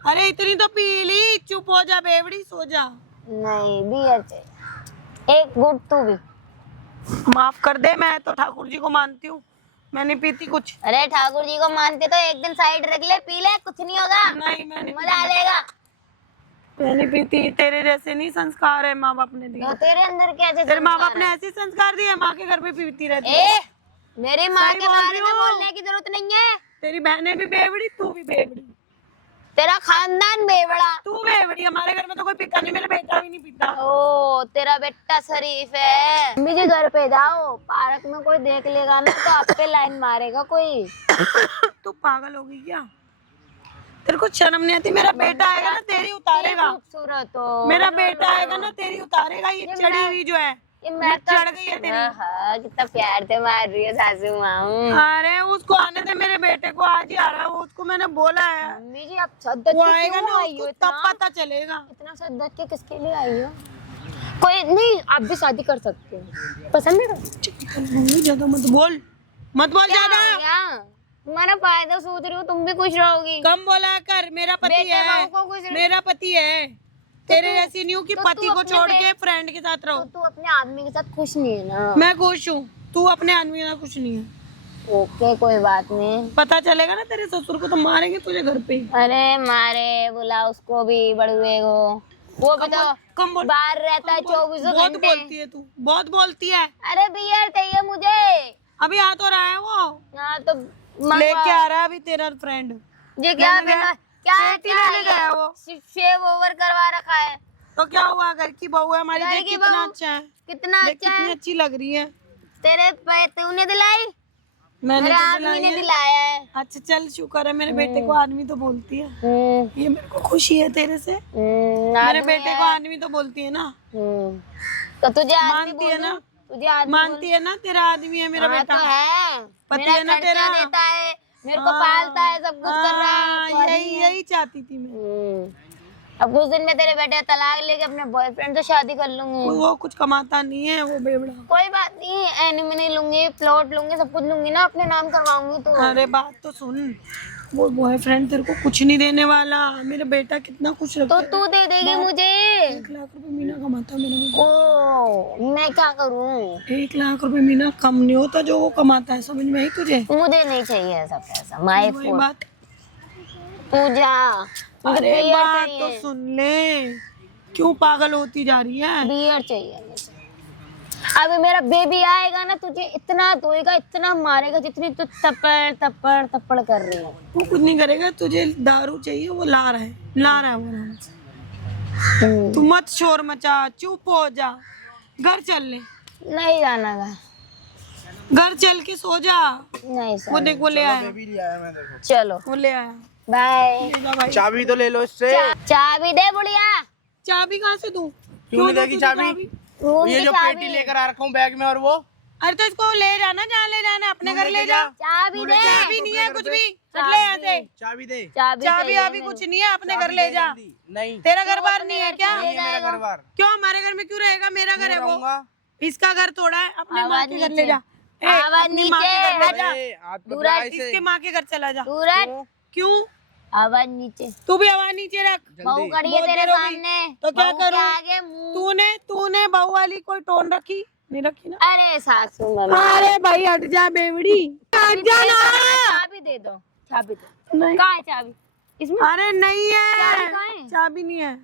अरे इतनी तो पी ली, चुप हो जा बेवड़ी, सो जा। नहीं, बियर चाहिए, एक गुड तू भी। माफ कर दे, मैं तो ठाकुर जी को मानती हूँ, मैं नहीं पीती कुछ। अरे ठाकुर जी को मानते तो एक दिन साइड रख ले, पी ले, कुछ नहीं होगा। नहीं मैं नहीं, मजा आ जाएगा। मैं नहीं पीती। तेरे जैसे नहीं संस्कार है माँ बाप ने दिए। तो तेरे अंदर कैसे तेरे माँ बाप संस्कार ने है? ऐसे संस्कार दिए, माँ के घर पे पीती रहती है। ए, मेरी माँ सही के बोल बारे रही में हूँ। बोलने की जरूरत नहीं है। तेरी बहनें भी बेवड़ी, तू भी बेवड़ी। तेरा खानदान बेवड़ा। तू बेवड़ी, हमारे घर में तो कोई पीता नहीं, मेरा बेटा भी नहीं पीता। ओ, तेरा बेटा शरीफ है। मम्मी जी घर पे जाओ, पार्क में कोई देख लेगा ना तो आप पे लाइन मारेगा कोई। तू पागल हो गई क्या? तेरे को शर्म नहीं आती? मेरा बेटा आएगा ना तेरी उतारेगा। खूबसूरत हो। मेरा बेटा आएगा ना तेरी उतारेगा। ये चढ़ी हुई जो है, ये मैं चढ़ गई है तेरी। हाँ, कितना प्यार से मार रही है सासू माँ। अरे उसको आने दे, मेरे बेटे को आज ही आ रहा है वो, उसको मैंने बोला है। मम्मी जी आप सद्दत वो के आएगा क्यों ना, आई हो? उसको तब पता चलेगा। इतना सद्दत के किसके लिए आई हो? कोई नहीं, आप भी शादी कर सकते हो। पसंद है? ज्यादा मत बोल, मत बोल ज्यादा। क्या? तुम्हारा फायदा सोच रही हूँ, तुम भी खुश रहोगी। कम बोला कर, मेरा पति बेटे बहू है, को खुश रख- मेरा पति है। तेरे जैसी नहीं हूँ कि तो पति तू को अपने छोड़ बे- के फ्रेंड के साथ तो रहो। तू अपने आदमी के साथ खुश नहीं है ना? मैं खुश हूँ, तू अपने आदमी के साथ खुश नहीं है। ओके, कोई बात नहीं। पता चलेगा ना तेरे ससुर को तो मारेंगे तुझे घर पे ही। अरे मारे, बुला उसको भी, बड़ुए को। वो भी तो कम बोल, बाहर रहता है 24 बहुत घंटे। बोलती है तू, बहुत बोलती है। अरे बियर चाहिए मुझे। अभी आ तो रहा है वो, हाँ तो लेके आ रहा है अभी तेरा फ्रेंड। जी क्या लेने गया। क्या पेट ही लेने गया वो। शेव ओवर करवा रखा है। तो क्या हुआ, घर की बहू है हमारी, घर देख की कितना बहू? अच्छा है, कितना देख अच्छा कितनी है। अच्छी लग रही है। तेरे पे तूने दिलाई, मैंने मेरे तो आदमी दिलाई ने है। दिलाया है। अच्छा चल, शुक्र है, मेरे बेटे को आदमी तो बोलती है। ये मेरे को खुशी है तेरे से। मेरे आदमी बेटे को है। आदमी तो बोलती है ना, तो तुझे आदमी मानती है बोल ना? दूं? तुझे आदमी मानती है ना? तेरा आदमी है मेरा हाँ, बेटा। तो है। पति मेरा है ना खर्चा तेरा? देता है, मेरे को हाँ, पालता है, सब कुछ कर रहा है। तो यही आदमी है। यही चाहती थी मैं। अब कुछ दिन में तेरे बेटे तलाक लेके अपने बॉयफ्रेंड से शादी कर लूंगी। वो कुछ कमाता नहीं है वो बेवड़ा। कोई बात नहीं, एनिमनी लूंगी, प्लॉट लूंगी, सब कुछ लूंगी ना, अपने नाम करवाऊंगी। तो अरे बात तो सुन, वो बॉयफ्रेंड तेरे को कुछ नहीं देने वाला। मेरा बेटा कितना खुश तो रहता है। तू दे देगी मुझे? 1 लाख रुपए महीना कमाता है मेरा बेटा। ओ, मैं क्या करूं? 1 लाख रुपए महीना कम नहीं होता जो वो कमाता है, समझ में आई तुझे? मुझे नहीं चाहिए ऐसा पैसा। माय वही फॉर बात। तू जा। मुझे अरे बियर बात तो चाहिए। सुन ले, क्यों पागल होती जा रही है? बियर चाहिए मुझे। अभी मेरा बेबी आएगा ना, तुझे इतना धोएगा, इतना मारेगा, जितनी तू तपड़ तपड़ तपड़ कर रही है। वो कुछ नहीं करेगा, तुझे दारू चाहिए, वो ला रहा है, ला रहा है वो आराम से। तू मत शोर मचा, चुप हो जा, घर चल ले, नहीं जाना गा। घर चल के सो जा। नहीं वो सर, देख वो ले आया, भी लिया है मैं देखो। चलो वो ले आया। बाय। ले जा भाई। चाबी तो ले लो इससे। चाबी दे बुढ़िया। चाबी कहाँ से दूं? क्यों नहीं दूं देगी तुझे चाबी? रूम ये की जो चाबी पेटी लेकर आ रखा हूँ बैग में, और वो अरे तो इसको ले जाना, जहाँ ले जाना अपने घर ले जा। चाबी दे, चाबी नहीं है कुछ भी, चल ले यहाँ से। चाबी दे। चाबी चाबी चाहिए अभी मेरे कुछ नहीं है, अपने घर ले जा। नहीं, तेरा घर बार नहीं है क्या? नहीं है मेरा घर बार। क्यों हमारे घर में क्यों रहेगा? मेरा घर है वो, रहूंगा। इसका घर थोड़ा है, अपने माँ आवाज के घर नीचे। ले जा। ए, आवाज अपनी माँ के नीचे, घर ले जा। अरे, हाथ दूर पकड़ा है, ऐसे। इसके माँ के घर चला जा। दूर हट, क्यों? आवाज नीचे। तू भी आवाज नीचे रख। बहू जल्दी। खड़ी है बहुत तेरे देर हो गई। सामने, तो क्या बहू के करूं? आगे मुंह। तूने बहू वाली कोई टोन रखी? नहीं रखी ना? अरे सासू मम्मी, अरे भाई हट जा बेवड़ी, हट जा ना। चाबी दे दो, चाबी दो। नहीं। कहाँ है चाबी? इसमें अरे नहीं चाबी है, कहाँ है? चाबी नहीं है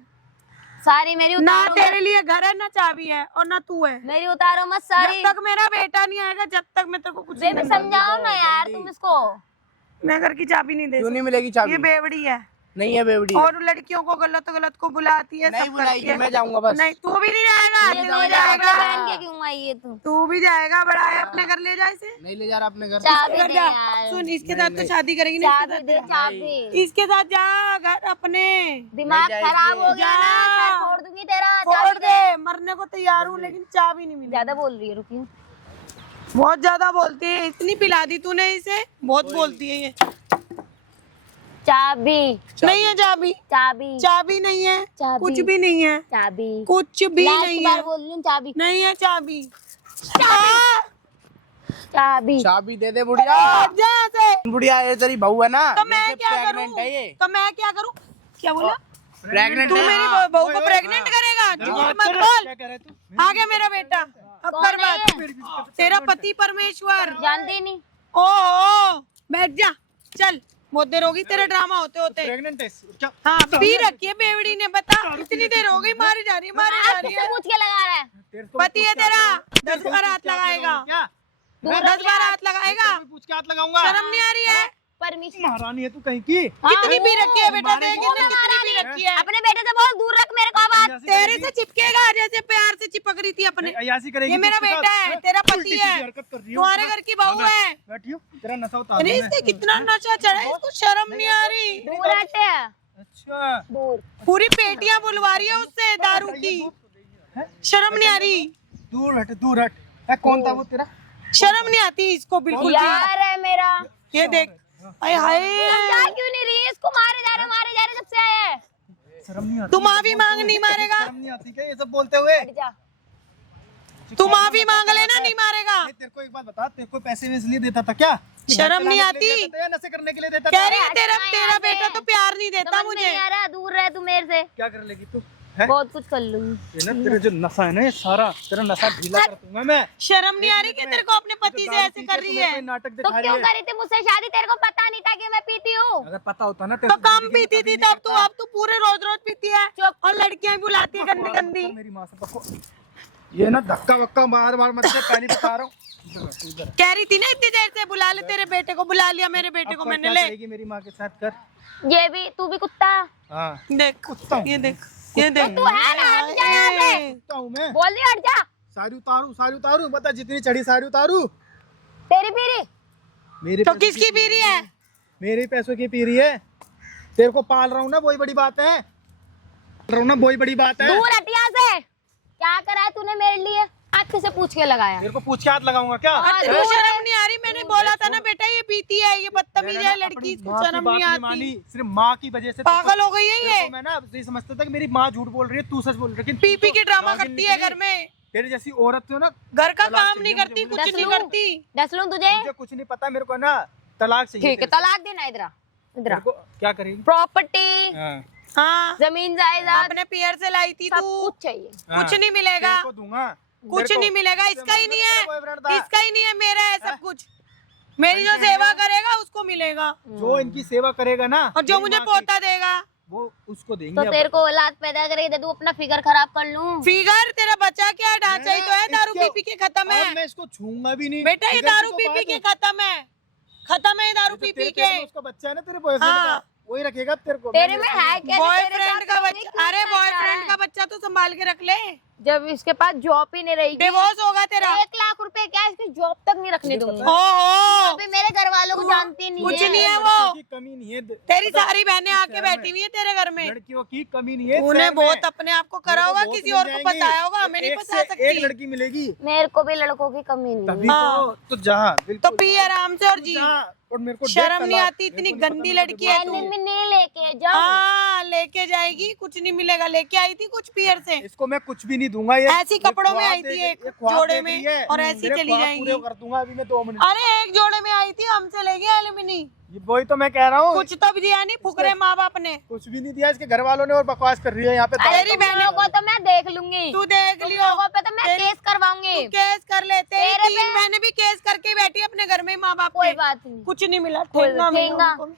सारी मेरी ना, उतारो तेरे लिए घर है ना चाबी है, और ना तू है। मेरी उतारो मत सारी। जब तक मेरा बेटा नहीं आएगा, जब तक मैं तेरे को कुछ नहीं बेबी दूंगा। समझाओ ना यार तुम इसको। मैं घर की चाबी नहीं दे क्यों नहीं सकती। मिलेगी ये चाबी? बेवड़ी है नहीं है बेवड़ी। और लड़कियों को गलत को बुलाती है, नहीं सब करती बुलाएगी, है। मैं जाऊंगा बस। नहीं, तू भी नहीं जाएगा, ये तू दो भी कपड़े जाएगा, पहन के क्यों आई है तू? तू भी जाएगा। बड़ा है, अपने घर ले जा इसे। नहीं ले जा रहा अपने घर। चाबी घर दे जा। यार, सुन, इसके साथ तो शादी करेगी ना, चाबी दे, चाबी। इसके साथ जा घर अपने। दिमाग नहीं खराब हो जाएगी। गया ना, सर फोड़ दूंगी तेरा। छोड़ चाबी दे। दे, मरने को तैयार हूँ, लेकिन चाबी नहीं मिली। ज्यादा बोल रही है, रुकिए। बहुत ज्यादा बोलती है, इतनी पिला दी तूने इसे, बहुत बोलती है ये। चाबी नहीं है चाबी, चाबी चाबी नहीं है, चाबी। कुछ भी नहीं है, चाबी कुछ भी लास्ट नहीं बार है, बोल रही हूँ, चाबी नहीं है चाबी। चाबी। चाबी दे दे बुढ़िया। हट जा यहाँ से। बुढ़िया ये तेरी बहू है ना, तो मैं ये क्या प्रेग्नेंट करूँ? है ये। तो मैं क्या करूँ? क्या बोला? प्रेग्नेंट तू है। मेरी हाँ। बहू को प्रेग्नेंट करेगा? झूठ मत बोल। आ गया मेरा बेटा, अब कर कौन है बात। तेरा पति परमेश्वर। जानती नहीं। ओ बैठ जा, चल। बहुत देर होगी तेरा ड्रामा होते होते। प्रेग्नेंट है क्या? हाँ, पी रखी है बेवड़ी ने, बता। इतनी देर हो गई, मारी जा रही है, मारी जा आप रही किससे है। पूछ के लगा रहा है? पति है तेरा, 10 बार हाथ लगाएगा, क्या 10 बार हाथ लगाएगा। पूछ के हाथ लगाऊंगा? शर्म नहीं आ रही है? परमिशन। महारानी है तू कहीं की? कितनी पी रखी है बेटा, देख वो इसने कितनी पी रखी है। अपने बेटे से बहुत दूर रख मेरे को आवाज। तेरे से चिपकेगा, जैसे प्यार से चिपक रही थी अपने। अयासी करेगी ये तू मेरा उसके बेटा साथ? है, तेरा पति उल्टी है, सीधी हरकत कर रही हो। तुम्हारे घर की बहू है। बैठी हो, तेरा नशा उतार अरे दूं मैं। इससे कितना नशा चढ़ा है, इसको शर्म नहीं आ रही। दूर हटे, अच्छा दूर। पूरी पेटियां बुलवा रही है उससे दारू की, शर्म नहीं आ रही, दूर हट, दूर हट। है, कौन था वो तेरा? शर्म नहीं आती इसको बिल्कुल भी। यार है मेरा। ये देख, आय हाय, समझा क्यों नहीं रही? इसको मारे जा रहे जब से आए हैं। शर्म नहीं आती? तू माफी मांग, नहीं मारेगा? शर्म नहीं आती क्या ये सब बोलते हुए? हट जा। तू माफी मांग लेना, नहीं मारेगा। ये तेरे को एक बात बता, तेरे को पैसे में इसलिए देता था क्या? शर्म नहीं नशे के लिए आती? देता था या नशे करने के लिए देता कह था? रही है तेरा हटना तेरा यहाँ बेटा से। तो प्यार नहीं देता समझ मुझे। नहीं आ रहा, दूर रह तू मेरे से। क्या कर लेगी तू? है? बहुत कुछ कर लूंगी। ये ना तेरा जो नशा है ना, ये सारा तेरा नशा ढीला कर दूंगा मैं। शर्म नहीं आ रही कि तेरे को अपने पति से ऐसे कर रही है? नाटक तो दिखा रही क्यों है। करी थी मुझसे शादी? तेरे को पता नहीं था कि मैं पीती हूँ? अगर पता होता ना तो कम पीती थी तब, तू अब तू पूरे रोज रोज पीती है, चुप। और लड़कियां भी बुलाती है गंदी गंदी। मेरी माँ से पको। ये ना धक्का वक्का मार मार मत से, पहले बता रहा हूँ। इधर कह रही थी ना इतनी देर से, बुला ले तेरे बेटे को, बुला लिया मेरे बेटे को मैंने। ले मेरी माँ के साथ कर। ये भी, तू भी कुत्ता। हाँ देख, ये देख, ये देख। तू है ना, हट जा यहाँ से। कुत्ता हूँ मैं। बोल दी हट जा। सारी उतारू बता, जितनी चढ़ी सारी उतारू। तेरी पीरी। मेरे तो पैसों किसकी पी रही है? मेरे ही पैसों की पी रही है। तेरे को पाल रहा हूँ ना, वही बड़ी बात है। पाल रहा हूँ ना, वही बड़ी बात है। दूर हट यहाँ से। क्या करा है तूने मेरे लिए? आज किसे पूछ के लगाया? तेरे को पूछ के हाथ लगाऊंगा क्या? हाँ, तेरे को शर्म नहीं आ रही? मैंने बोला था ना बेटा, ये पीती है, ये बदतमीज है लड़की, इसको माँ की शर्म बात नहीं नहीं आती। मानी, सिर्फ माँ की वजह से पागल हो गई है तेरे ये, को मैं ना ये समझता था कि मेरी माँ झूठ बोल रही है, तू सच बोल रही है, लेकिन पी पी के ड्रामा पागल करती है निकली। घर में, तेरी जैसी औरत हो ना, घर का तलाक काम चाहिए नहीं मुझे, करती, मुझे कुछ नहीं करती। दस लूं तुझे? मुझे कुछ नहीं पता, मेरे को ना तलाक चाहिए। ठीक है, तेरे तलाक देना। इधर से। को क्या करेगी? प्रॉपर्टी, हाँ, हाँ, जमीन जायदाद, अपने पियर से लाई थी सब तू, कुछ चाहिए। हाँ। कुछ नहीं मिलेगा, तेरे को दूंगा। कुछ मेरे को- नहीं मिलेगा। इससे इसका ही नहीं मेरा है, boyfriend था। इसका ही नहीं है, मेरा है सब कुछ। मेरी जो सेवा करेगा उसको मिलेगा, जो इनकी सेवा करेगा ना, और जो मेरी मुझे माँ की, पोता देगा वो उसको देंगे। तो तेरे को औलाद पैदा करके दे दूं, अपना फिगर खराब कर लूं? फिगर तेरा बच्चा क्या ढांचा ही तो है, दारू पी इसके- पी के खत्म अब है मैं इसको छूंगा भी नहीं बेटा, ये इधर से दारू तो पी पी बात के है। खत्म है, खत्म है ये दारू पी तेरे पी पेट के। में उसका बच्चा है ना, तेरे बॉयफ्रेंड हाँ। का, वही रखेगा अब तेरे को। तेरे में है क्या? बॉयफ्रेंड का बच्चा, अरे बॉयफ्रेंड का बच्चा तो संभाल के रख ले, जब इसके पास जॉब ही नहीं रहेगी। डिवोर्स होगा तेरा। 1 लाख लाख रुपए क्या इसकी जॉब तक नहीं रखने दूंगी। ओहो अभी मेरे घर वालों को जानती नहीं कुछ है। नहीं है वो, की कमी नहीं है। तेरी सारी बहनें आके बैठी हुई है तेरे घर में। लड़कियों की कमी नहीं है। तूने शहर में। बहुत अपने आप को करा होगा, बहुत किसी मिल और को जाएंगी। बताया होगा, हमें नहीं एक बता से सकती। एक लड़की मिलेगी मेरे को भी लड़कों की कमी नहीं तभी है। हाँ। तो जहाँ तो बिल्कुल पी आराम से और जी। और मेरे को शर्म देख नहीं तलाक, आती, इतनी मेरे को गंदी पता नहीं लड़की है तू। में नहीं लेके जाओ। हाँ लेके जाएगी, कुछ नहीं मिलेगा। लेके आई थी कुछ पियर से, इसको मैं कुछ भी नहीं दूंगा। ये ऐसी कपड़ों में ख्वाब आई थी देख- एक ये ख्वाब जोड़े देख में, रही है। और ऐसी मेरे चली ख्वाब जाएंगी। पूरे कर दूंगा अभी मैं 2 मिनट। अरे एक जोड़े में आई थी, हमसे ले गया एलुमिनी। ये वही तो मैं कह रहा हूँ। कुछ तो भी दिया नहीं, फुकरे माँ बाप ने। कुछ भी नहीं दिया इसके घर वालों ने और बकवास कर रही है यहाँ पे। अरे तेरी तुम बहनों लोगों को तो मैं देख लूंगी। तू देख तुम लियो, लोगों पे तो मैं तेरी- केस करवाऊंगी। तू केस कर ले। तेरी तेरे 3 पे- बहनें भी केस करके ही बैठी अपने घर में माँ बाप कोई के। बात नहीं। कुछ नहीं मिला, कोई- ठेंगा मिला ठेंगा। उनको भी।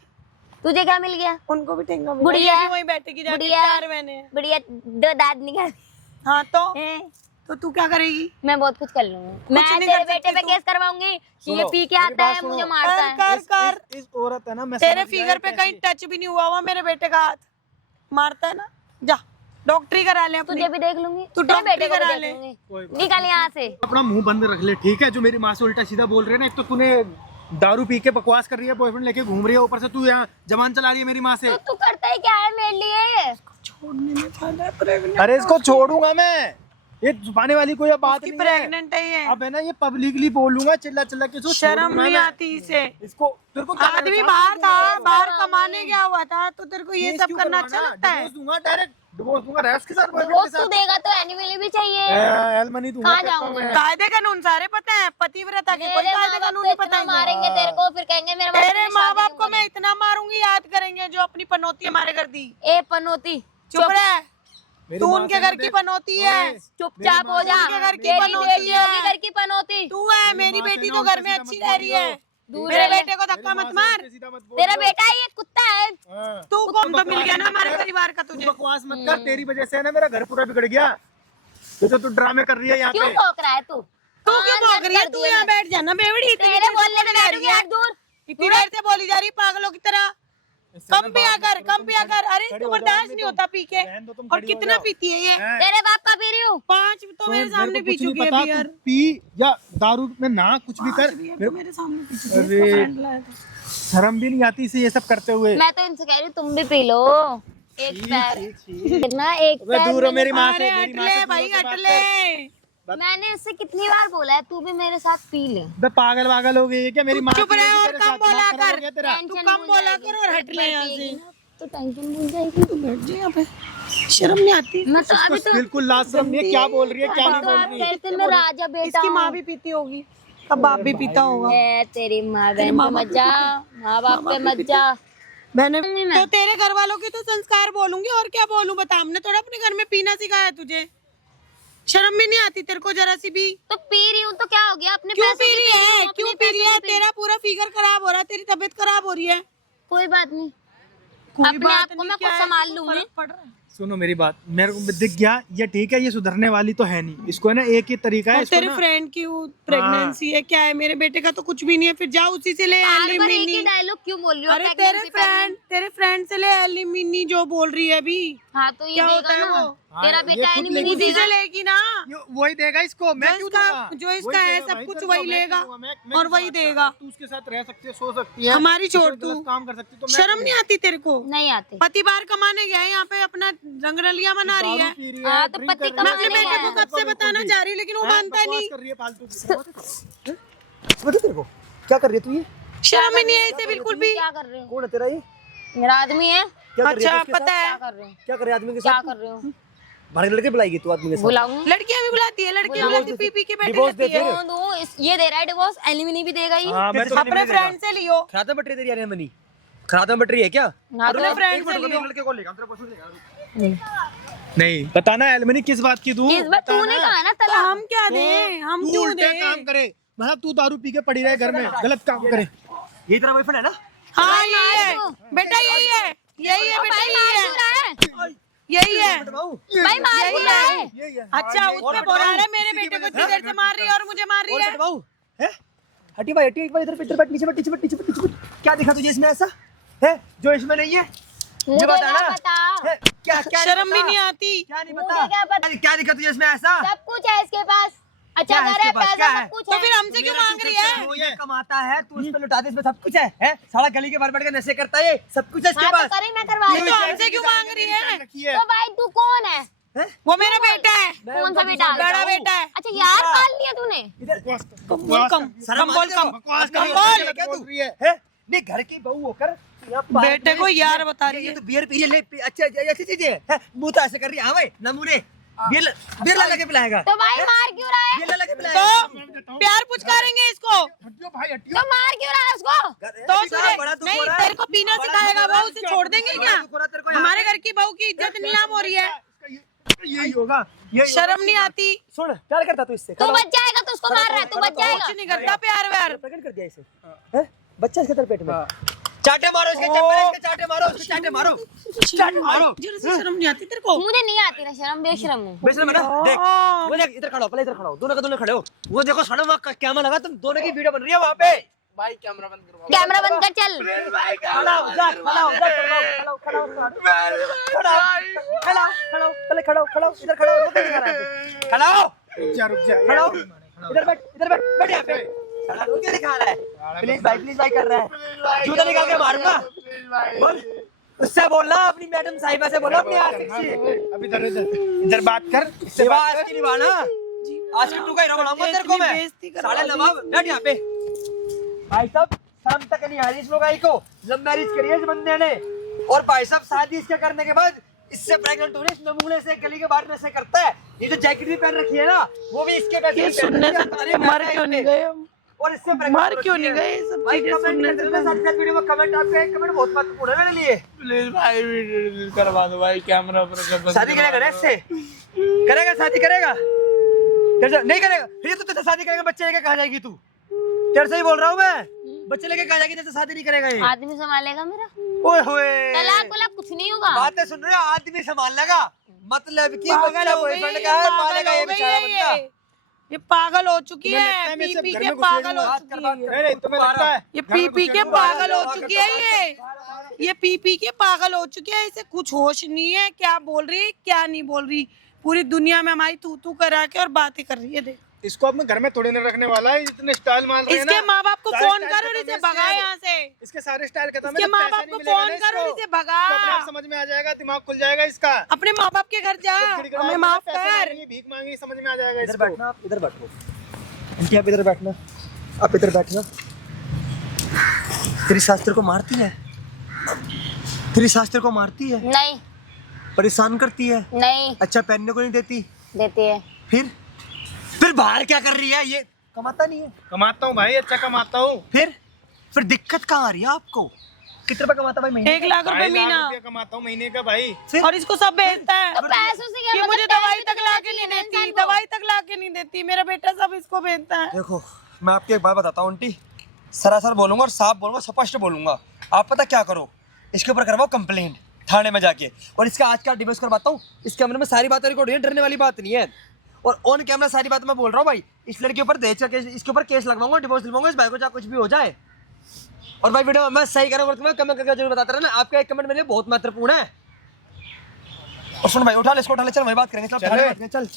तुझे क्या मिल गया? उनको भी ठेंगा मिला। बुढ़िया। ये भी वहीं बैठेगी जाके, बुढ़िया। 4 बहनें हैं। बढ़िया 2 दांत निकाल। हाँ तो तू क्या करेगी? मैं बहुत कुछ कर लूंगी। मैं नहीं तेरे कर बेटे सकती पे तू। केस करवाऊंगी। ये सुनो, पी के मेरी आता बात है, सुनो। मुझे मारता है। कर इस औरत है ना, मैं तेरे समझ गया फिगर है पे कैसी। कहीं टच भी नहीं हुआ हुआ मेरे बेटे का हाथ। मारता है ना, जा डॉक्टरी करा ले अपनी। तुझे भी देख लूंगी। तू तेरे डॉक्टरी बेटे को भी करा देख ले। लूंगी। कोई बात निकल यहाँ से। अपना मुंह बंद रख ले, ठीक है? जो मेरी माँ से उल्टा सीधा बोल रही है ना, एक तो तूने दारू पी के बकवास कर रही है, बॉयफ्रेंड लेके घूम रही है, ऊपर से तू यहाँ जबान चला रही है मेरी माँ से। तो तू करता ही क्या है मेरे लिए? छोड़ने में फायदा है, प्रेग्नेंट अरे इसको छोड़ूंगा मैं, ये छुपाने वाली कोई बात की नहीं है। प्रेग्नेंट है ये। अब है ना, ये पब्लिकली बोलूंगा चिल्ला चिल्ला के, इसको शर्म छोड़ूंगा नहीं मैं। आती इसे। इसको तेरे को क्या आदमी लगता है? बाहर था, बाहर कमाने गया हुआ था, तो तेरे को ये केस सब क्यों करना करवाना? अच्छा लगता है? डिवोर्स दूंगा, डायरेक्ट डिवोर्स दूंगा, रह उसके साथ, boyfriend रोज के तू साथ। देगा तो एनिमल भी चाहिए। एलमनी दूंगा। कहाँ जाऊँ मैं? कायदे कानून सारे पता है, पतिव्रता के कोई मेरे कायदे माँ बाप कानून तो नहीं इतना पता है। मारेंगे तेरे को, फिर कहेंगे मेरे बाप तेरे ने माँ शादी बाप क्यों को करी? मैं इतना मारूंगी, याद करेंगे जो अपनी पनौती हमारे घर दी। ए पनौती चुप रह, मेरी तू माँ उनके से घर ना की देख। पनौती है। चुपचाप हो जा। उनके घर की तेरी पनौती बेटी है। होगी घर की पनौती। तू है, मेरी माँ से बेटी ना तो घर उल्टा में सीधा अच्छी मत रह रही है। दूर मेरे रह ले। बेटे को धक्का मत मार। तेरा बेटा ही एक कुत्ता है। हाँ। तू कौन तो मिल गया ना हमारे परिवार का तू तुझे। बकवास मत कर, तेरी वजह से है ना मेरा घर पूरा बिगड़ गया। ये तो तू ड्रामे कर रही है यहाँ क्यों पे। भौंक रहा है तू? तू क्यों भौंक रही है? तू यहाँ बैठ जाना बेवड़ी। इतनी तेरे देर से बोलने में बोली जा रही बैठूंगी है। हट दूर। इतनी देर से बोली जा रही है पागलों की तरह। कम पिया कर, कम पिया कर। अरे खड़ी इसको हो जाओ, बर्दाश्त नहीं नहीं तो होता पी के। रहने दो, तुम और खड़ी हो कितना जाओ। पीती है ये? हैं? तेरे बाप का पी रही हूँ। 5 तो मेरे मेरे सामने को पी कुछ नहीं चुकी है पता, बियर। तू पी या दारू में ना कुछ भी कर, मेरे को मेरे सामने पी चुकी है। अरे। इसका friend लाया था। शर्म भी नहीं आती इसे ये सब करते हुए। मैं तो इनसे कह रही हूँ तुम भी पी लो। एक पैर ना, एक अबे पैर दूर हो मैंने- मेरी माँ से, अरे मेरी हट माँ से ले दूर भाई, होके हट बात ले। कर। मैंने इससे कितनी बार बोला है तू भी मेरे साथ पी ले। बे पागल वागल हो गई है क्या मेरी माँ? चुप की रहे वजह से और तेरे कम साथ बोला दिमाग खराब हो कर। गया तेरा? तू टेंशन कम भूल बोला जाएगी। कर और हट ले एक बार यहाँ पिएगी से। ना, तो टेंशन भूल जाएगी। तू बैठ जा यहाँ पे, शर्म नहीं आती? मैं तो अभी इसको तो बिल्कुल लाज शर्म नहीं है, क्या बोल रही है क्या नहीं बोल रही है। कहते मैं राजा बेटा इसकी माँ हूँ। भी पीती होगी, अब बाप भी पीता होगा। ए, तेरी माँ बहन पे मत जा, माँ बाप पे मत जा। मैंने नहीं, मैं- तो तेरे घर वालों के तो संस्कार बोलूंगी, और क्या बोलूं बता। हमने थोड़ा अपने घर में पीना सिखाया तुझे? शर्म भी नहीं आती तेरे को जरा सी भी? तो पी रही हूँ तो क्या हो गया? अपने क्यों पैसों पी की रही रही है? हूँ, क्यों अपने पी रही पैसों है? की पी रही तेरा पूरा फिगर खराब हो रहा है, तेरी तबीयत खराब हो रही है। हूँ। कोई बात नहीं, कोई अपने बात आप को नहीं, मैं क्या खुद है, संभाल इसको लूंगी। फर्क पड़ रहा है। सुनो मेरी बात, मेरे को दिख गया ये ठीक है, ये सुधरने वाली तो है नहीं। इसको है ना एक ही तरीका है, और इसको तेरे ना फ्रेंड की प्रेगनेंसी है, क्या है? मेरे बेटे का तो कुछ भी नहीं है, फिर जाओ उसी से ले बार बार एक ही एलिमिनी। डायलॉग क्यों बोल रही हो? अरे pregnancy, तेरे फ्रेंड से ले एलिमिनी जो बोल रही है अभी। हाँ तो ये क्या देगा होता है ना। वो? तेरा हाँ, बेटा ये खुद एनिमल लेगी। उसी देगा। से लेगी ना, वही देगा इसको, मैं जो क्यों इसका दूंगा? जो वही इसका है देगा सब भाई, कुछ तेरे वही को मैं लेगा क्यों दूंगा? मैं और क्यों वही दूंगा? देगा। तू उसके साथ रह सकती है, सो सकती है, हमारी छोड़ कोई गलत तू। काम कर सकती है, तो मैं शर्म नहीं आती तेरे को? नहीं आते। पति बाहर कमाने गया है, यहाँ पे अपना रंगरलिया बना रही है। दारू पी रही है, हाँ, तो drink पति कर रही है, मैं अपने कमाने बेटे गया को है। कब से बताना चाह रही हूँ, लेकिन वो हैं? मानता बकवास नहीं। कर रही है फालतू की। बता तेरे को क्या कर रही है तू? ये शर्म ही नहीं है इसे बिल्कुल भी। क्या कर रहे हो? कौन है तेरा? ये मेरा आदमी है। क्या कर रही है अच्छा तू उसके पता साथ? है, क्या कर रहे हो? क्या कर रही है आदमी के क्या साथ? कर रहे हो? भाड़े लड़के बुलाएगी तू आदमी के साथ? बुलाऊंगी। लड़कियां भी बुलाती है, लड़कियां बुलाती पी पी के बैठी डिवोर्स दे रहती है। फिर। दो ये दे रहा है डिवोर्स, एलिमिनी भी देगा ही। हाँ, मैं तो अपने फ्रेंड से लियो, खराब बट रही तेरी यार मनी, खराब बट रही है क्या? हाँ, अपने तो फ्रेंड से लियो। लड़के को लेगा तेरे को लेगा। नहीं बताना एलमनी किस बात की तू? इस बार तूने कहा ना तो तलाक। हम क्या दें? हम तू क्यों उल्टा दें? काम करे, मतलब तू दारू पी के पड़ी रहे घर में, गलत काम करे। ये तेरा बॉयफ्रेंड है ना? हाँ यही है बेटा, यही है, यही है बेटा, भाई यही मार है, क्यों रहा है? यही है। भाई मार क्यों रहा है? यही है। अच्छा उस पे बोला है मेरे बेटे को इतनी देर से मार रही है और मुझे मार रही है। बाबू है? हटी भाई, हटी एक बार इधर बैठ, नीचे बैठ, नीचे बैठ, नीचे बैठ, नीचे बैठ। क्या दिखा तुझे इसमें ऐसा है जो इसमें नहीं है? मुझे बता क्या ना। पता? है? क्या क्या शर्म भी पता? नहीं आती। क्या नहीं मुझे पता? क्या पता? क्या दिखा तुझे इसमें ऐसा? सब कुछ है इसके पास। अच्छा घर है, पैसा सब कुछ तो है। फिर हमसे क्यों मांग रही है? वो ये कमाता है, तू इस पे लुटा दे, इसमें सब कुछ है? सारा गली के बाहर बैठ के नशे करता है, ये सब कुछ है इसके हाँ तो पास। करे, मैं करवा ये रही तो हूँ। हमसे क्यों मांग रही है? तो भाई तू कौन है? वो मेरा बेटा है, कौन सा बेटा? बड़ा बेटा है। अच्छा यार पाल लिया तूने? कम बोल कम, शर्म कम बोल आती है, कम, बकवास कर कम रही बोल। है क्या तू? हैं? नहीं घर की बहू होकर यहाँ पार्क बेटे में- को यार बता रही ये है। तो बियर पी ले, अच्छी अच्छी चीजें हैं। मुंह तो ऐसे कर रही है, हाँ भाई नमूने बियर ला लगे पिलाएगा, तो भाई मार क्यों रहा है? बियर ला लगे पिलाएगा। तो प्यार पुचकारेंगे इसको, तो मार क्यों रहा है उसको? तो तुझे नहीं, तेरे को पीना सिखाएगा वो, उसे छोड़ देंगे क्या? हमारे घर की बहू की इज्जत नीलाम हो रही है, यही होगा, यही शर्म नहीं आती। सुन प्यार करता तू इससे, तू बच जाएगा तो उसको मार रहा है, तू बच जाएगा। कुछ नहीं करता प्यार व्यार। प्रकट कर दिया इसे, हैं? बच्चा इसके तेरे पेट में, चाटे मारो इसके चप्पल, इसके चाटे मारो, उसके चाटे मारो, चाटे मारो। जरा सी शर्म नहीं आती तेरे को? मुझे नहीं आती ना शर्म, बेशरम हूँ। बेशरम है ना? देख वो देख, इधर खड़ा हो, पहले इधर खड़ा हो, दोनों के दोनों खड़े हो। वो देखो सामने वहाँ कैमरा लगा, तुम दोनों की वीडियो बन रही है वहाँ पे। भाई कैमरा बंद करवाओ। कैमरा बंद कर चल। खड़ा हो जा, खड़ा हो जा, खड़ा हो, पहले खड़ा हो, इधर खड़ा हो, रुक जा रहा है, खड़ा हो, खड़ा हो, इधर बैठ, बैठ यहाँ पे, खड़ा हो, क्या दिखा रहा है? प्लीज भाई कर रहा है, जूता निकाल के मारूंगा, बोल, उससे बोलना, अपनी मैडम साहिबा से बोलो, अपनी आशिक से, अभी इधर बात कर, इससे सेवा बात आज की निभाना, आज की टू का हीरो बनाऊंगा तेरे को मैं, बेइज्जती करवा साले दी। नवाब, बैठ यहाँ पे। भाई साहब शाम तक नहीं आ रही इस लोगाई को, लव मैरिज करी है इस बंदे ने, और भाई साहब शादी इसके करने के बाद इससे प्रेग्नेंट होने, इस नमूने से गली के बाहर नशे करता है। ये जो जैकेट भी पहन रखी है ना, वो भी इसके पैसे ये की पहन सुनने रखी है, से तारीफ मर करता है क्यों नहीं इससे। गए हम? और इससे मर क्यों नहीं गए? ये सब भाई चीजें कमेंट सुनने करते से हैं, साथ वीडियो में कमेंट, आपका एक कमेंट बहुत महत्वपूर्ण है मेरे लिए। प्लीज भाई वीडियो डिलीट करवा दो भाई, कैमरा पर शादी करेगा ना इससे? करेगा शादी करेगा? नहीं करेगा, फिर तो तुझसे शादी करेगा, बच्चे लेके कहाँ जाएगी तू? तेरे से ही बोल रहा हूँ मैं, बच्चे लेके कहाँ जाएगी, जैसे शादी नहीं करेगा ये? आदमी संभालेगा मेरा, ओए होए, तलाक वलाक कुछ नहीं होगा। बातें सुन रहे हो? आदमी संभाल लेगा, मतलब कि पागल बच्चा हो गई बॉयफ्रेंड है, का है, पागल पालेगा हो ये गई बेचारा है बंदा। ये पागल हो चुकी तुम्हें लगता है, है मैं पी सिर्फ पी घर के में घुस पागल हो जाऊंगा? चुकी बात है। कर, नहीं तुम्हें लगता है ये घर पी में पी घुस के जाऊंगा? पागल हो चुकी है, ये पी पी के पागल हो चुकी है, इसे कुछ होश नहीं है, क्या बोल रही है क्या नहीं बोल रही, पूरी दुनिया में हमारी तू तू करा के और बातें कर रही है। देख इसको अपने घर में थोड़ी न रखने वाला है, इतने स्टाइल मान रहे हैं ना। इसके माँ बाप को सारे फोन स्टाइल कर और खत्म इसे है भगा इसके। यहाँ से, इसके सारे स्टाइल खत्म है, इसके जब माँ पैसा बाप नहीं को मिलेगा फोन ना कर और इसको, इसे भगा, तो अपने आप समझ में आ जाएगा, दिमाग खुल जाएगा इसका। अपने माँ बाप के घर जा, खिड़खिड़ा हमें के माफ पैसे कर। मांगेंगे, भीख मांगी, समझ में आ जाएगा इधर इसको। बैठना, आप इधर बैठो, इनके आप इधर बैठना, आप इधर बैठना। तेरी सास तेरे को मारती है? तेरी सास तेरे को मारती है, नहीं परेशान करती है, नहीं अच्छा पहनने को नहीं देती, देती है। फिर बाहर क्या कर रही है ये? कमाता नहीं है, कमाता हूँ भाई, अच्छा कमाता हूँ। फिर दिक्कत कहाँ आ रही है आपको? कितने रुपए कमाता भाई महीने? 1 लाख रुपए 2.5 लाख महीना, रुपया कमाता हूँ महीने का भाई। और इसको सब बेचता है। तो पैसों से क्या ये मतलब, मुझे पैसे दवाई तो तक ला के चाहिए नहीं ना देती, इंसान को। दवाई तक ला के नहीं देती, मेरा बेटा सब इसको बेचता है। देखो मैं आपको एक बात बताता हूँ आंटी, सरासर बोलूंगा और साफ बोलूंगा, स्पष्ट बोलूंगा। आप पता क्या करो, इसके ऊपर करवाओ कंप्लेंट थाने में जाके, और इसका आज का डिवोर्स करवाता हूँ। इसके अंदर में सारी बातें रिकॉर्ड है, डरने वाली बात नहीं है, और ऑन कैमरा सारी बात मैं बोल रहा हूँ भाई। इस लड़के ऊपर दहेज का केस, इसके ऊपर केस लगवाऊंगा, डिवोर्स दिलवाऊंगा इस भाई को, चाहे कुछ भी हो जाए। और भाई वीडियो मैं सही करूँगा, तुम्हें कमेंट करके जरूर बताता रहना, आपका एक कमेंट मेरे लिए बहुत महत्वपूर्ण है। और सुन भाई, उठा ले इसको, उठा ले, चल वही बात करेंगे, चल थाने में बैठ के, चल चल।